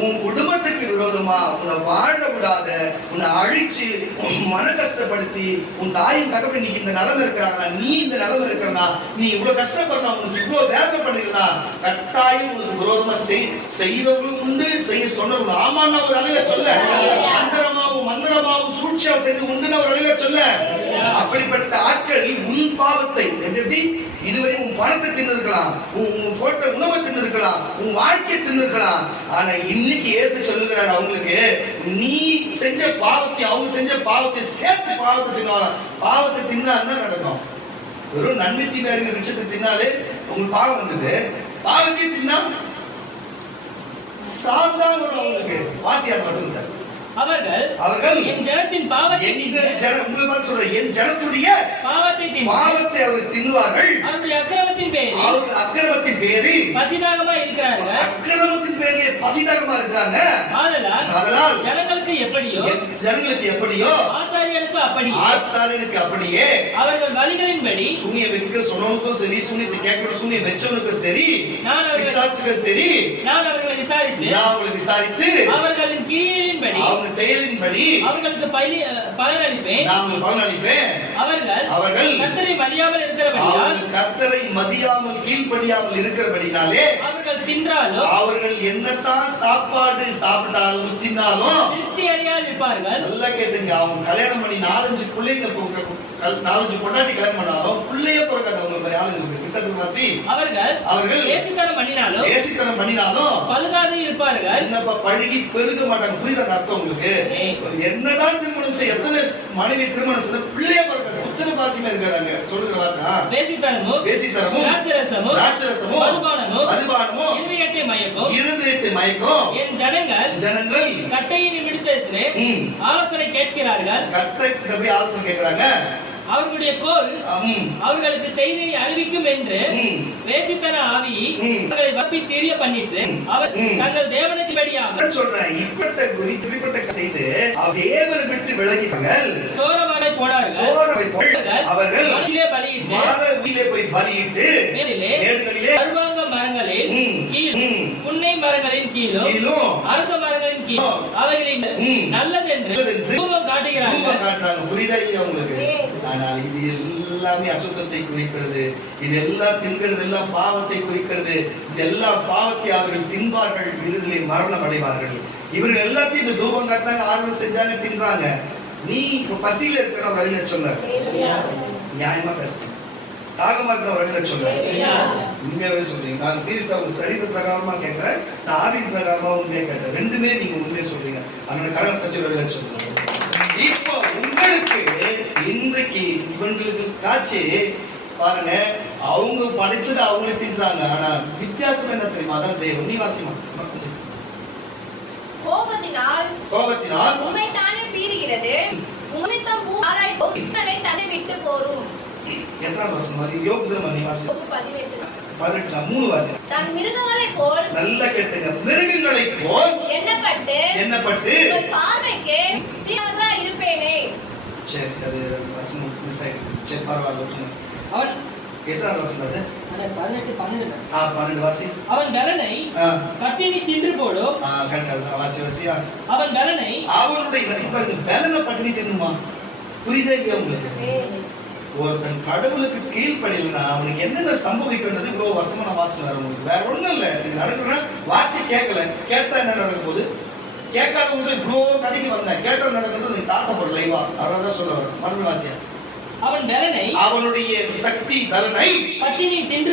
உன் குடும்பத்துக்கு விரோதமா உன்னை வாழ விடாத, உன்னை அழிச்சு உன் மன கஷ்டப்படுத்தி உன் தாயும் தகப்பன் இன்னைக்கு இந்த நிலைமை இருக்கிறாங்களா, நீ இந்த நிலைமை இருக்கிறனா, நீ இவ்வளவு கஷ்டப்படுறா, உனக்கு இவ்வளவு வேதனை பண்ணிருந்தா, கட்டாயம் உனக்கு விரோதமா செய்தவர்களும் உண்டு, செய்ய சொன்னவர்கள் ஆமான்னு ஒரு அழக சொல்ல, மந்திரமாவும் சூழ்ச்சியா செய்து உண்டுன்னு ஒரு அழக சொல்ல. அப்படிப்பட்ட ஆட்கள் உன் பாவத்தை எப்படி இதுவரை உன் பணத்தை தின்னிருக்கலாம், உன் போட்ட உணவை தின்னிருக்கலாம், உன் வாழ்க்கையை தின்னிருக்கலாம். ஆனா இன்னைக்கு இயேசு சொல்லுகிறார் அவங்களுக்கு, நீ செஞ்ச பாவத்தை அவங்க செஞ்ச பாவத்தை சேர்த்து பாவத்தை தின்னாலாம். பாவத்தை தின்னா என்ன நடக்கும்? வெறும் நன்மை தீமையான விஷயத்தை தின்னாலே உங்களுக்கு பாவம் வந்தது. பாவத்தை தின்னா சாந்தான் வரும் அவங்களுக்கு. வாசியார் வசனத்தை அவர்கள் என் ஜனத்தின் பாவத்தை உங்களுக்கு சொல்ற என் ஜனத்துடைய பாவத்தை அவர்கள் தின்னுவார்கள். அவருடைய அக்கிரமத்தின் பேரில் பசிதாகமா இருக்கிறார்கள். அக்கிரமத்தின் பேர்லயே பசிதாகமா இருக்காங்க. ஆதலால் ஜனங்களுக்கு எப்படியோ ஆசாரியனுக்கு அப்படியே அவர்கள் வழிகளின்படி சூனிய வைக்க சொன்னவனுக்கும் சரி, சூனியத்தை கேட்கிற சூனிய வச்சவனுக்கும் சரி, விசாரிச்சுக்கும் சரி, நான் அவர்களை விசாரித்து அவர்களின் கிரியையின்படி அவங்க செயலின்படி அவர்களுக்கு பலனளிப்பேன். அவர்கள் கர்த்தரை மதியாமல் இருக்கிறபடியால், கர்த்தரை மதியாமல் கீழ்ப்படியாமல் இருக்கிறபடினாலே அவர்கள் தின்றாலும் அவர்கள் என்னத்தான் சாப்பாடு சாப்பிட்டாலும் தின்னாலும் திருப்தி அடையாது இருப்பார்கள். நல்லா கேட்டுங்க. அவங்க கல்யாணம் பண்ணி 4-5 பிள்ளைங்க 4-5 பொண்டாட்டி கல்யாணம் பண்ணாலும் பிள்ளைய பிறக்காது. அவங்க ஆளுங்களுக்கு அவர்கள் ஏசித்தனம் பண்ணினாலும் பழுகாது இருப்பார்கள். என்னப்பா பழுகி பெருக மாட்டாங்க. புரியுதா அர்த்தம் உங்களுக்கு? என்னதான் திருமணம் செய்ய, எத்தனை மனைவி திருமணம் செய்ய பிள்ளைய பிறக்காது. புத்திர பாக்கியமே இருக்காங்க. சொல்லுகிற வார்த்தை வேசித்தனமும் ராட்சரசமும் மதுபானமும் இருதயத்தை மயக்கும். என் ஜனங்கள் கட்டையின் நிமித்தத்திலே ஆலோசனை கேட்கிறார்கள். கட்டை போய் ஆலோசனை கேட்கிறாங்க. அவர்களுடைய கோல் அவர்களுக்கு செய்தியை அறிவிக்கும் என்று வேசித்தன ஆவி அவர்களை வப்பி தெரிய பண்ணிட்டு அவர் தங்கள் தேவனுக்கு படியாக சொல்றேன். இப்பட்ட செய்து தேவனை விட்டு விலகினார்கள். சோரவரை போனார்கள். அவர்கள் பலியிட்டு போய் பலியிட்டு மேடுகளிலே சர்வாங்க மரங்களில் கீழும் புன்னை மரங்களின் கீழும் அரச மரங்களின் கீழும் அவைகளின் நல்லதென்று தூபம் காட்டுகிறார்கள். புரியுதா உங்களுக்கு? ஆனால் இது எல்லாமே அசுத்தத்தை குறிக்கிறது. இது எல்லாம் தின்கிறது எல்லாம் பாவத்தை குறிக்கிறது. இதெல்லாம் பாவத்தை அவர்கள் தின்பார்கள், இறுதியிலே மரணம் அடைவார்கள். இவர்கள் எல்லாத்தையும் இந்த தூபம் காட்டினாங்க, ஆர்வம் செஞ்சாங்க, தின்றாங்க. நீ இப்ப பசியில இருக்கிற வழியில சொல்ல, நியாயமா பேசுறேன். தாகமா இருக்கிற வழியில சொல்ல, உண்மையாவே சொல்றீங்க. நான் சீரியஸா உங்க சரீர பிரகாரமா கேட்கிறேன், நான் ஆவின் பிரகாரமா உண்மையா கேட்டேன். ரெண்டுமே நீங்க உண்மையை சொல்றீங்க. அதனால கடன் பற்றி வழியில சொல்றேன். இப்போ உங்களுக்கு இன்றைக்கு இவங்களுக்கு காட்சி பாருங்க. அவங்க படிச்சது அவங்களே தின்றாங்க. ஆனா வித்தியாசம் என்ன தெரியுமா? அதான் தேவன். நீ வாசிமா. கோபத்தினால் உம்மை தானே பீறுகிறது, உம்மித்தம் பூராய் உம்மை தன்னை விட்டு போரும். எத்தனை வசனம்? யோபு திரும்ப நீ வாசி. 18 3 வாசி. தன் மிருகங்களைப் போல், நல்லா கேட்டுங்க, மிருகங்களைப் போல் எண்ணப்பட்டு உங்கள் பார்வைக்கு தீமையாக இருப்பேனே. சரி, அது வசனம் மிஸ் ஆயிடுச்சு. சரி, பரவாயில்ல. அவன் எத்தனை வசனம் அது? 12 வாசி. அவன் பலனை பட்டினி தின்று போடும். கரெக்ட்டா வாசி. அவன் பலனை அவனுடைய பலனை பட்டினி தின்னுமா? புரியுதா இல்லையா உங்களுக்கு? ஒருத்தன் கடவுளுக்கு கீழ்ப்படியலன்னா அவனுக்கு என்னென்ன சம்பவிக்கின்றது இவ்வளவு வசமான வாசனை வர முடியும். வேற ஒண்ணும் இல்ல. இது நடக்குதுன்னா வார்த்தை கேட்கல, கேட்டா என்ன நடக்கும் போது கேட்காதவங்க இவ்வளவு கதைக்கு வந்தேன், கேட்டா நடக்கிறது காட்டப்படும் லைவா. அதான் சொல்ல வரும். மரண வாசியா. அவன் பலனை அவனுடைய சக்தி பலனை பட்டினி தின்று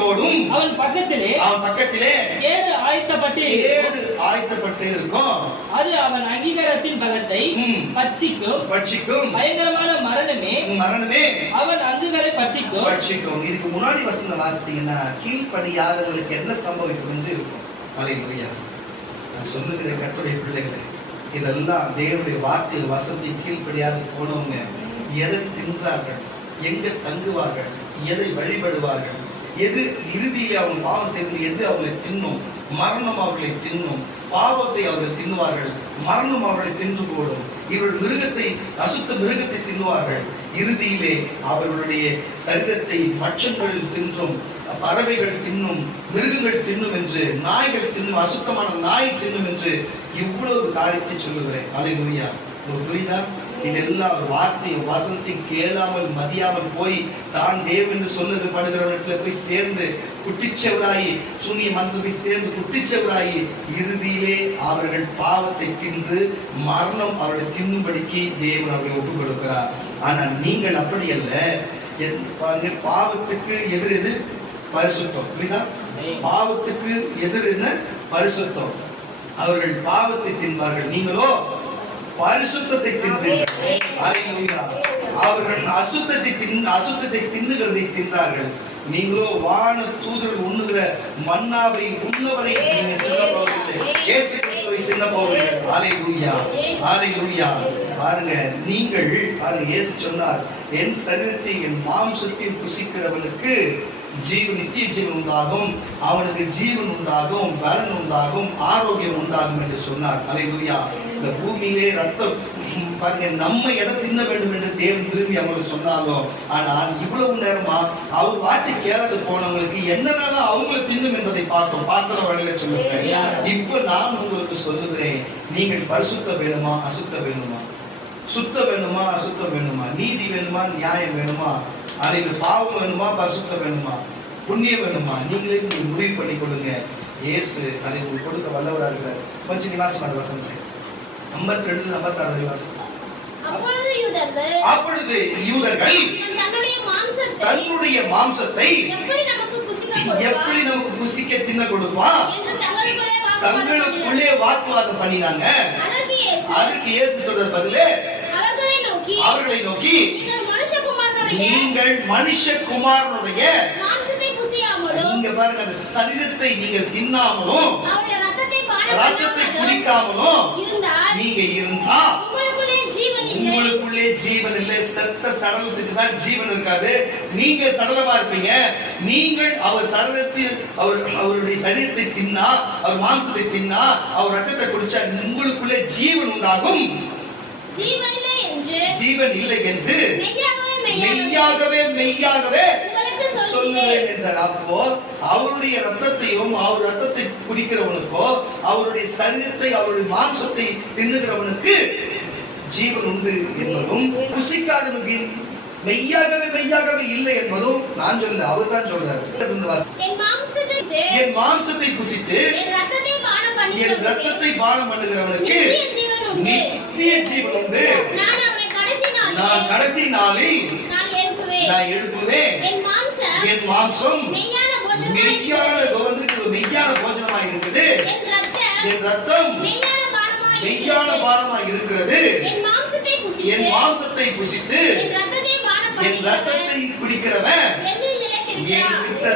போடும். அவன் பக்கத்திலே 7 ஆயத்தப்பட்டு இருக்கும். அது அவன் அங்கீகாரத்தின் பலத்தை பட்சிக்கும். பயங்கரமான மரணமே அவன் அங்குகளை பட்சிக்கும். இதுக்கு முன்னாடி வசனம் வாசிச்சீங்கன்னா கீழ்ப்படியாதவர்களுக்கு என்ன சம்பவிக்கும் என்று இருக்கும். அல்லேலூயா. நான் சொல்லுகிற கர்த்தருடைய பிள்ளைகளே, இதெல்லாம் தேவனுடைய வார்த்தை வசனத்தை கீழ்ப்படியாது போனவங்க எதை தின்றார்கள், எங்க தங்குவார்கள், எதை வழிபடுவார்கள், எது இறுதியிலே அவங்க பாவம் செய்து எது அவர்களை தின்னும், மரணம் அவர்களை தின்னும், பாவத்தை அவர்கள் தின்னுவார்கள், மரணம் அவர்களை தின்று போடும். இவர்கள் அசுத்த மிருகத்தை தின்னுவார்கள். இறுதியிலே அவர்களுடைய சரீரத்தை மச்சங்கள் தின்றும், பறவைகள் தின்னும், மிருகங்கள் தின்னும் என்று, நாய்கள் தின்னும், அசுத்தமான நாய் தின்னும் என்று இவ்வளவு காரியத்தை சொல்லுகிறேன். அல்லேலூயா. புரியுதா? இதெல்லாம் வார்த்தை வசனத்தை கேளாமல் மதியாமல் போய் தான் தேவன் என்று சொல்லுகிறவர்களிடத்துல போய் சேர்ந்து குட்டிச்செவராயி, சூனிய மனத்தில் போய் சேர்ந்து குட்டிச்செவராயி இறுதியிலே அவர்கள் பாவத்தை தின்று மரணம் அவர்களை தின்னும்படிக்கு தேவன் அவர்களை ஒப்புக் கொடுக்கிறார். ஆனால் நீங்கள் அப்படி அல்ல. பாவத்துக்கு எதிர் எது? பரிசுத்தம். புரியுதா? பாவத்துக்கு எதிர் என்ன? பரிசுத்தம். அவர்கள் பாவத்தை தின்பார்கள், நீங்களோ பரிசுத்தத்தை தின்றீர்கள். அவர்கள் அசுத்தத்தை தின்னுகிறதை தின்றார்கள். நீங்களோ வான தூதர்கள் உண்ணுகிற மன்னாவை உண்ணவரை இயேசு கிறிஸ்துவை தின்ன போவீர்கள். அல்லேலூயா, அல்லேலூயா. பாருங்க, நீங்கள் பாருங்க, இயேசு சொன்னார், என் சரீரத்தை என் மாம்சத்தை புசிக்கிறவனுக்கு நித்திய ஜீவன் உண்டாகும், அவனுக்கு ஜீவன் உண்டாகும், பலன் உண்டாகும், ஆரோக்கியம் உண்டாகும் என்று சொன்னார். அல்லேலூயா. இந்த பூமியிலே ரத்தம் பாருங்க, நம்ம எதை தின்ன வேண்டும் என்று தேவன் விரும்பி அவங்களுக்கு சொன்னாலும், ஆனால் இவ்வளவு நேரமா அவர் வார்த்தை கேளாது போனவங்களுக்கு என்னென்னலாம் அவங்களை தின்னும் என்பதை பார்த்தோம். பார்க்கிற வழியில சொல்லுங்க. இப்ப நான் உங்களுக்கு சொல்லுகிறேன், நீங்கள் பரிசுத்த வேணுமா அசுத்த வேணுமா, சுத்த வேணுமா அசுத்த வேணுமா, நீதி வேணுமா நியாயம் வேணுமா, அதுக்கு பாவம் வேணுமா பரிசுத்த வேணுமா, புண்ணியம் வேணுமா, நீங்களே முடிவு பண்ணி கொடுங்க. இயேசு அதை உங்களுக்கு கொடுக்க வல்லவராக இருக்கிறார். கொஞ்சம் நிவாசம் அந்த வசனம் 52 56 வாசம். அப்பொழுது யூதர்கள் தன்னுடைய மாம்சத்தை எப்படி நமக்கு புசிக்க தின்ன கொடுப்பான் தங்களுக்குள்ளே வாக்குவாதம் பண்ணினாங்க. அதுக்கு இயேசு சொல்ற பதிலே அவர்களை நோக்கி, நீங்கள் மனுஷகுமாரனுடைய நீங்க பாருங்க, அந்த சரீரத்தை நீங்கள் தின்னாமலும் ரத்தத்தை குடிக்காமலும் நீங்க இருந்தா உங்களுக்குள்ளே ஜீவன் இல்லை. செத்த சடலத்துக்கு தான் ஜீவன் இருக்காது. நீங்க சடலமா இருப்பீங்க. நீங்கள் அவர் சரீரத்தில் அவருடைய சரீரத்தை தின்னா, அவர் மாம்சத்தை தின்னா, அவர் ரத்தத்தை குடிச்சா உங்களுக்குள்ளே ஜீவன் உண்டாகும். ஜீவன் இல்லை என்று மெய்யாகவே சொல்லுவேன் என்றார். அப்போ அவருடைய ரத்தத்தையும் அவர் ரத்தத்தை குடிக்கிறவனுக்கோ அவருடைய சரீரத்தை அவருடைய மாம்சத்தை தின்னுகிறவனுக்கு ஜீவன் உண்டு என்பதும், புசிக்காதவனுக்கு மெய்யாகவே இல்லை என்பதும் நான் சொல்ல, அவர் தான் சொல்றாரு. என் மாம்சத்தை புசித்து என் ரத்தத்தை பானம் பண்ணுகிறவனுக்கு நித்திய ஜீவன் உண்டு. நான் கடைசி நாளில் நான் எழுப்புவேன். என் மாம்சம் மெய்யான போஜனமாக இருக்குது. என் ரத்தம் மெய்யான பானமாக இருக்கிறது. என் மாம்சத்தை புசித்து என் ரத்தத்தை குடிக்கிறவன்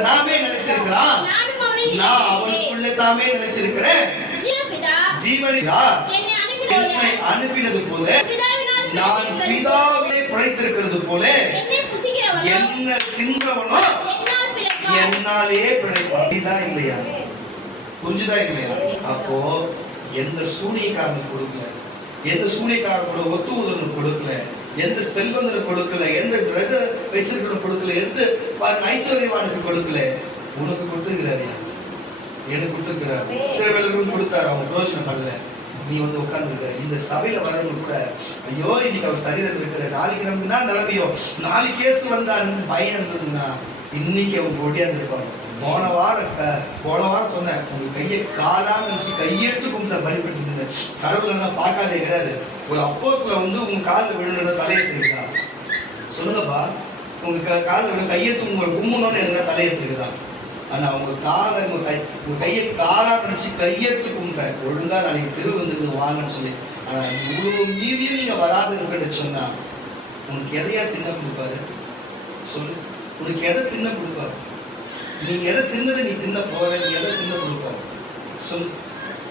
நாமே நினைச்சிருக்கிறான். நான் அவனுக்குள்ள தாமே நினைச்சிருக்கிறேன். ஜீவனிதா என்னை அனுப்பினது போல நான் பிதாவிலே பிழைத்திருக்கிறது போல என்ன தின்றவனோ என்னாலே பிழைப்பான். இல்லையா? புரிஞ்சுதா இல்லையா? அப்போ எந்த சூனியக்காரனுக்கு கொடுக்கல, எந்த சூனியக்காரனோட ஒத்து உதவனுக்கு கொடுக்கல, எந்த செல்வந்தனுக்கு கொடுக்கல, எந்த கிரக வச்சிருக்கணும் கொடுக்கல, எந்த ஐஸ்வர்யவானுக்கு கொடுக்கல. உனக்கு கொடுத்துருக்கிறாரு, எனக்கு கொடுத்துருக்கிறாரு. சில வேலைகளும் கொடுத்தாரு, அவங்க பிரயோஜனம் பண்ணல. நீ வந்து உட்கார்ந்து இந்த சபையில வரவங்க கூட, ஐயோ இன்னைக்கு அவர் சரீரம் இருக்கிற, நாளைக்கு நமக்கு தான் நிலைமையோ, நாளைக்கு கேஸ் வந்தாருன்னு பயம் இருந்ததுன்னா இன்னைக்கு அவங்க ஒடியாந்து இருப்பாங்க. போன வாரம் சொன்னேன், உங்க கையை காலான்னு நினைச்சு கையெடுத்து கும்பிட்ட பலிபட்டு கடவுள் பார்க்காதே கிடையாது. ஒரு அப்போஸ்ல வந்து உங்க காலில் விழுந்த தலையெடுத்துருக்குதா சொல்லுங்கப்பா. உங்க காலில் விழு கையெடுத்து உங்களை கும்பணும்னு என்ன தலையெடுத்துருக்குதா? ஆனா உங்க காலை உங்க கையை காலான்னு நினைச்சு கையெடுத்து கும்பிட்டேன். ஒழுங்கா நாளைக்கு தெரு வந்து வாங்கன்னு சொல்லி. ஆனா இவ்வளவு மீதியும் நீங்க வராது இருப்பேன்னு சொன்னா உனக்கு எதையா தின்ன கொடுப்பாரு சொல்லு? உனக்கு எதை தின்ன கொடுப்பாரு? நீங்க எதை தின்னதை நீ தின்ன போற, நீ எதை தின்ன கொடுப்பாரு சொல்லு?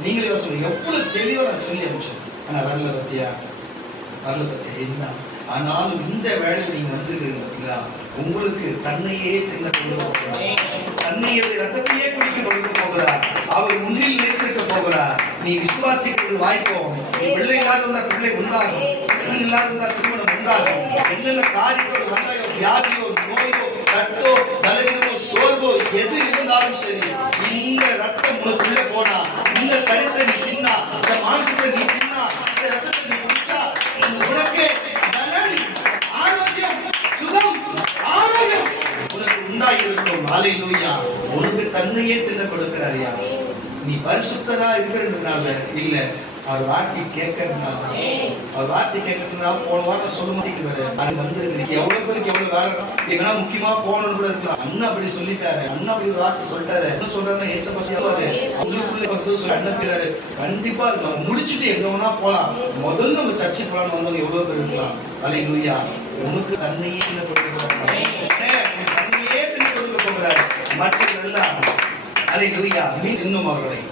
நீங்களே யோசனை. எவ்வளவு தெளிவா நான் சொல்லி அனுப்பிச்சேன். ஆனா வரல பத்தியா என்ன? ஆனாலும் இந்த வேலையில் நீங்க வந்துருக்கீங்க பார்த்தீங்களா, உங்களுக்கு தன்னையே தின்ன கொடுக்க, தன்னையே ரத்தத்தையே குடிக்க கொடுக்க போகிறார். அவர் முன்னில் நிலைத்திருக்க போகிறார். நீ விசுவாசிக்கிறது வாய்ப்போம். நீ பிள்ளை இல்லாத இருந்தா பிள்ளை உண்டாகும், திருமணம் இல்லாத இருந்தா திருமணம் உண்டாகும். என்னென்ன காரியங்கள் வந்தாயோ, வியாதியோ, நோயோ, கட்டோ, பலவீனமோ, சோர்வோ எது இருந்தாலும் சரி, இந்த ரத்தம் உனக்குள்ள போனா, இந்த சரீரத்தை நீ தின்னா, இந்த மாம்சத்தை நீ தின்னா, இந்த ரத்தத்தை நீ குடிச்சா உனக்கு பலன், ஆரோக்கியம், சுகம், ஆரோக்கியம் உனக்கு உண்டாயிருக்கும். ஹல்லேலூயா. உனக்கு தன்னையே தின்ன கொடுக்கிறாரியா? நீ பரிசுத்தனா இருக்கிறதுனால இல்ல, அவர் வார்த்தை கேட்கறதுனால. அவர் வார்த்தை கேட்கறதுனால போன வாரம் சொல்ல மாட்டேங்கிறாரு. அது வந்து எவ்வளவு பேருக்கு எவ்வளவு வேலை, எங்கன்னா முக்கியமா போகணும்னு கூட இருக்கலாம். அண்ணா அப்படி சொல்லிட்டாரு, அண்ணா அப்படி ஒரு வார்த்தை சொல்லிட்டாரு. என்ன சொல்றாருன்னா ஏசப்பா சொல்லுவாரு, அவங்களுக்குள்ள அண்ணாரு கண்டிப்பா இருக்கும். முடிச்சுட்டு எங்க வேணா போலாம். முதல்ல நம்ம சர்ச்சை போலான்னு வந்தவங்க எவ்வளவு பேர் இருக்கலாம். ஹல்லேலூயா. உனக்கு தன்னையே தின்ன கொடுக்கிறார், தன்னையே தின்ன கொடுக்க போகிறார். மற்றவர்களெல்லாம் ஹல்லேலூயா நீ தின்னும் அவர்களை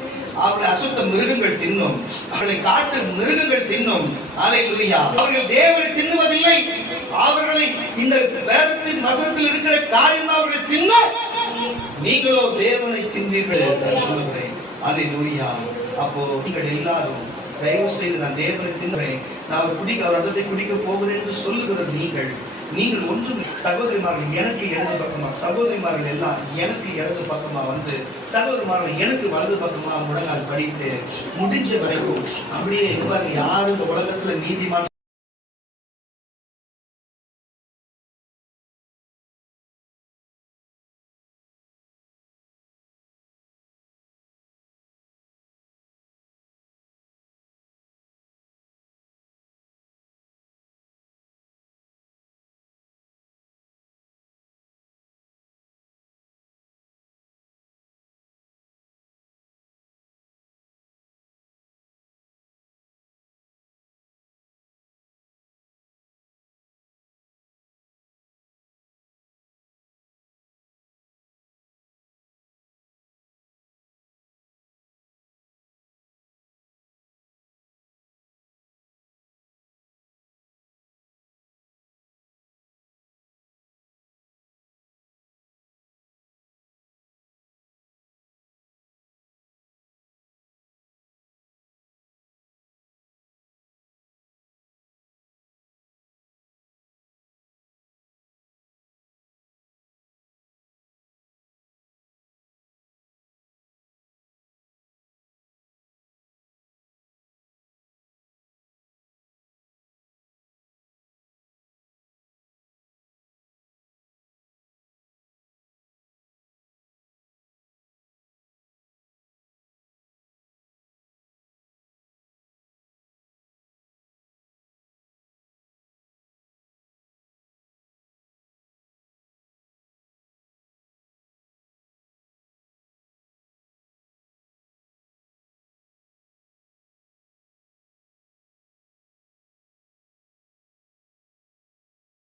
அசுத்த மிருகங்கள் தின்னும், அவர்களை காட்டு மிருகங்கள் தின்னும். ஹல்லேலூயா. அவர்கள் தேவனை தின்னுவதில்லை, அவர்களை இந்த வேதத்தின் வசனத்தில் இருக்கிற காரியம் அவர்கள் தின்னும். நீங்களோ தேவனை தின்றீர்கள் என்று சொல்லுகிறேன். அல்லேலூயா. அப்போ நீங்கள் எல்லாரும் தயவு செய்து நான் தேவனை தின்றேன், நான் அவர் ரத்தத்தை குடிக்க போகிறேன் என்று சொல்லுகிற நீங்கள் ஒன்றும் சகோதரிமார்கள் எனக்கு இடது பக்கமா, சகோதரிமார்கள் எல்லாம் எனக்கு இடது பக்கமா வந்து, சகோதரிமார்கள் எனக்கு வலது பக்கமா முழங்கால் படித்து முடிஞ்ச வரைக்கும் அப்படியே யாரும் இந்த உலகத்துல நீதிமான்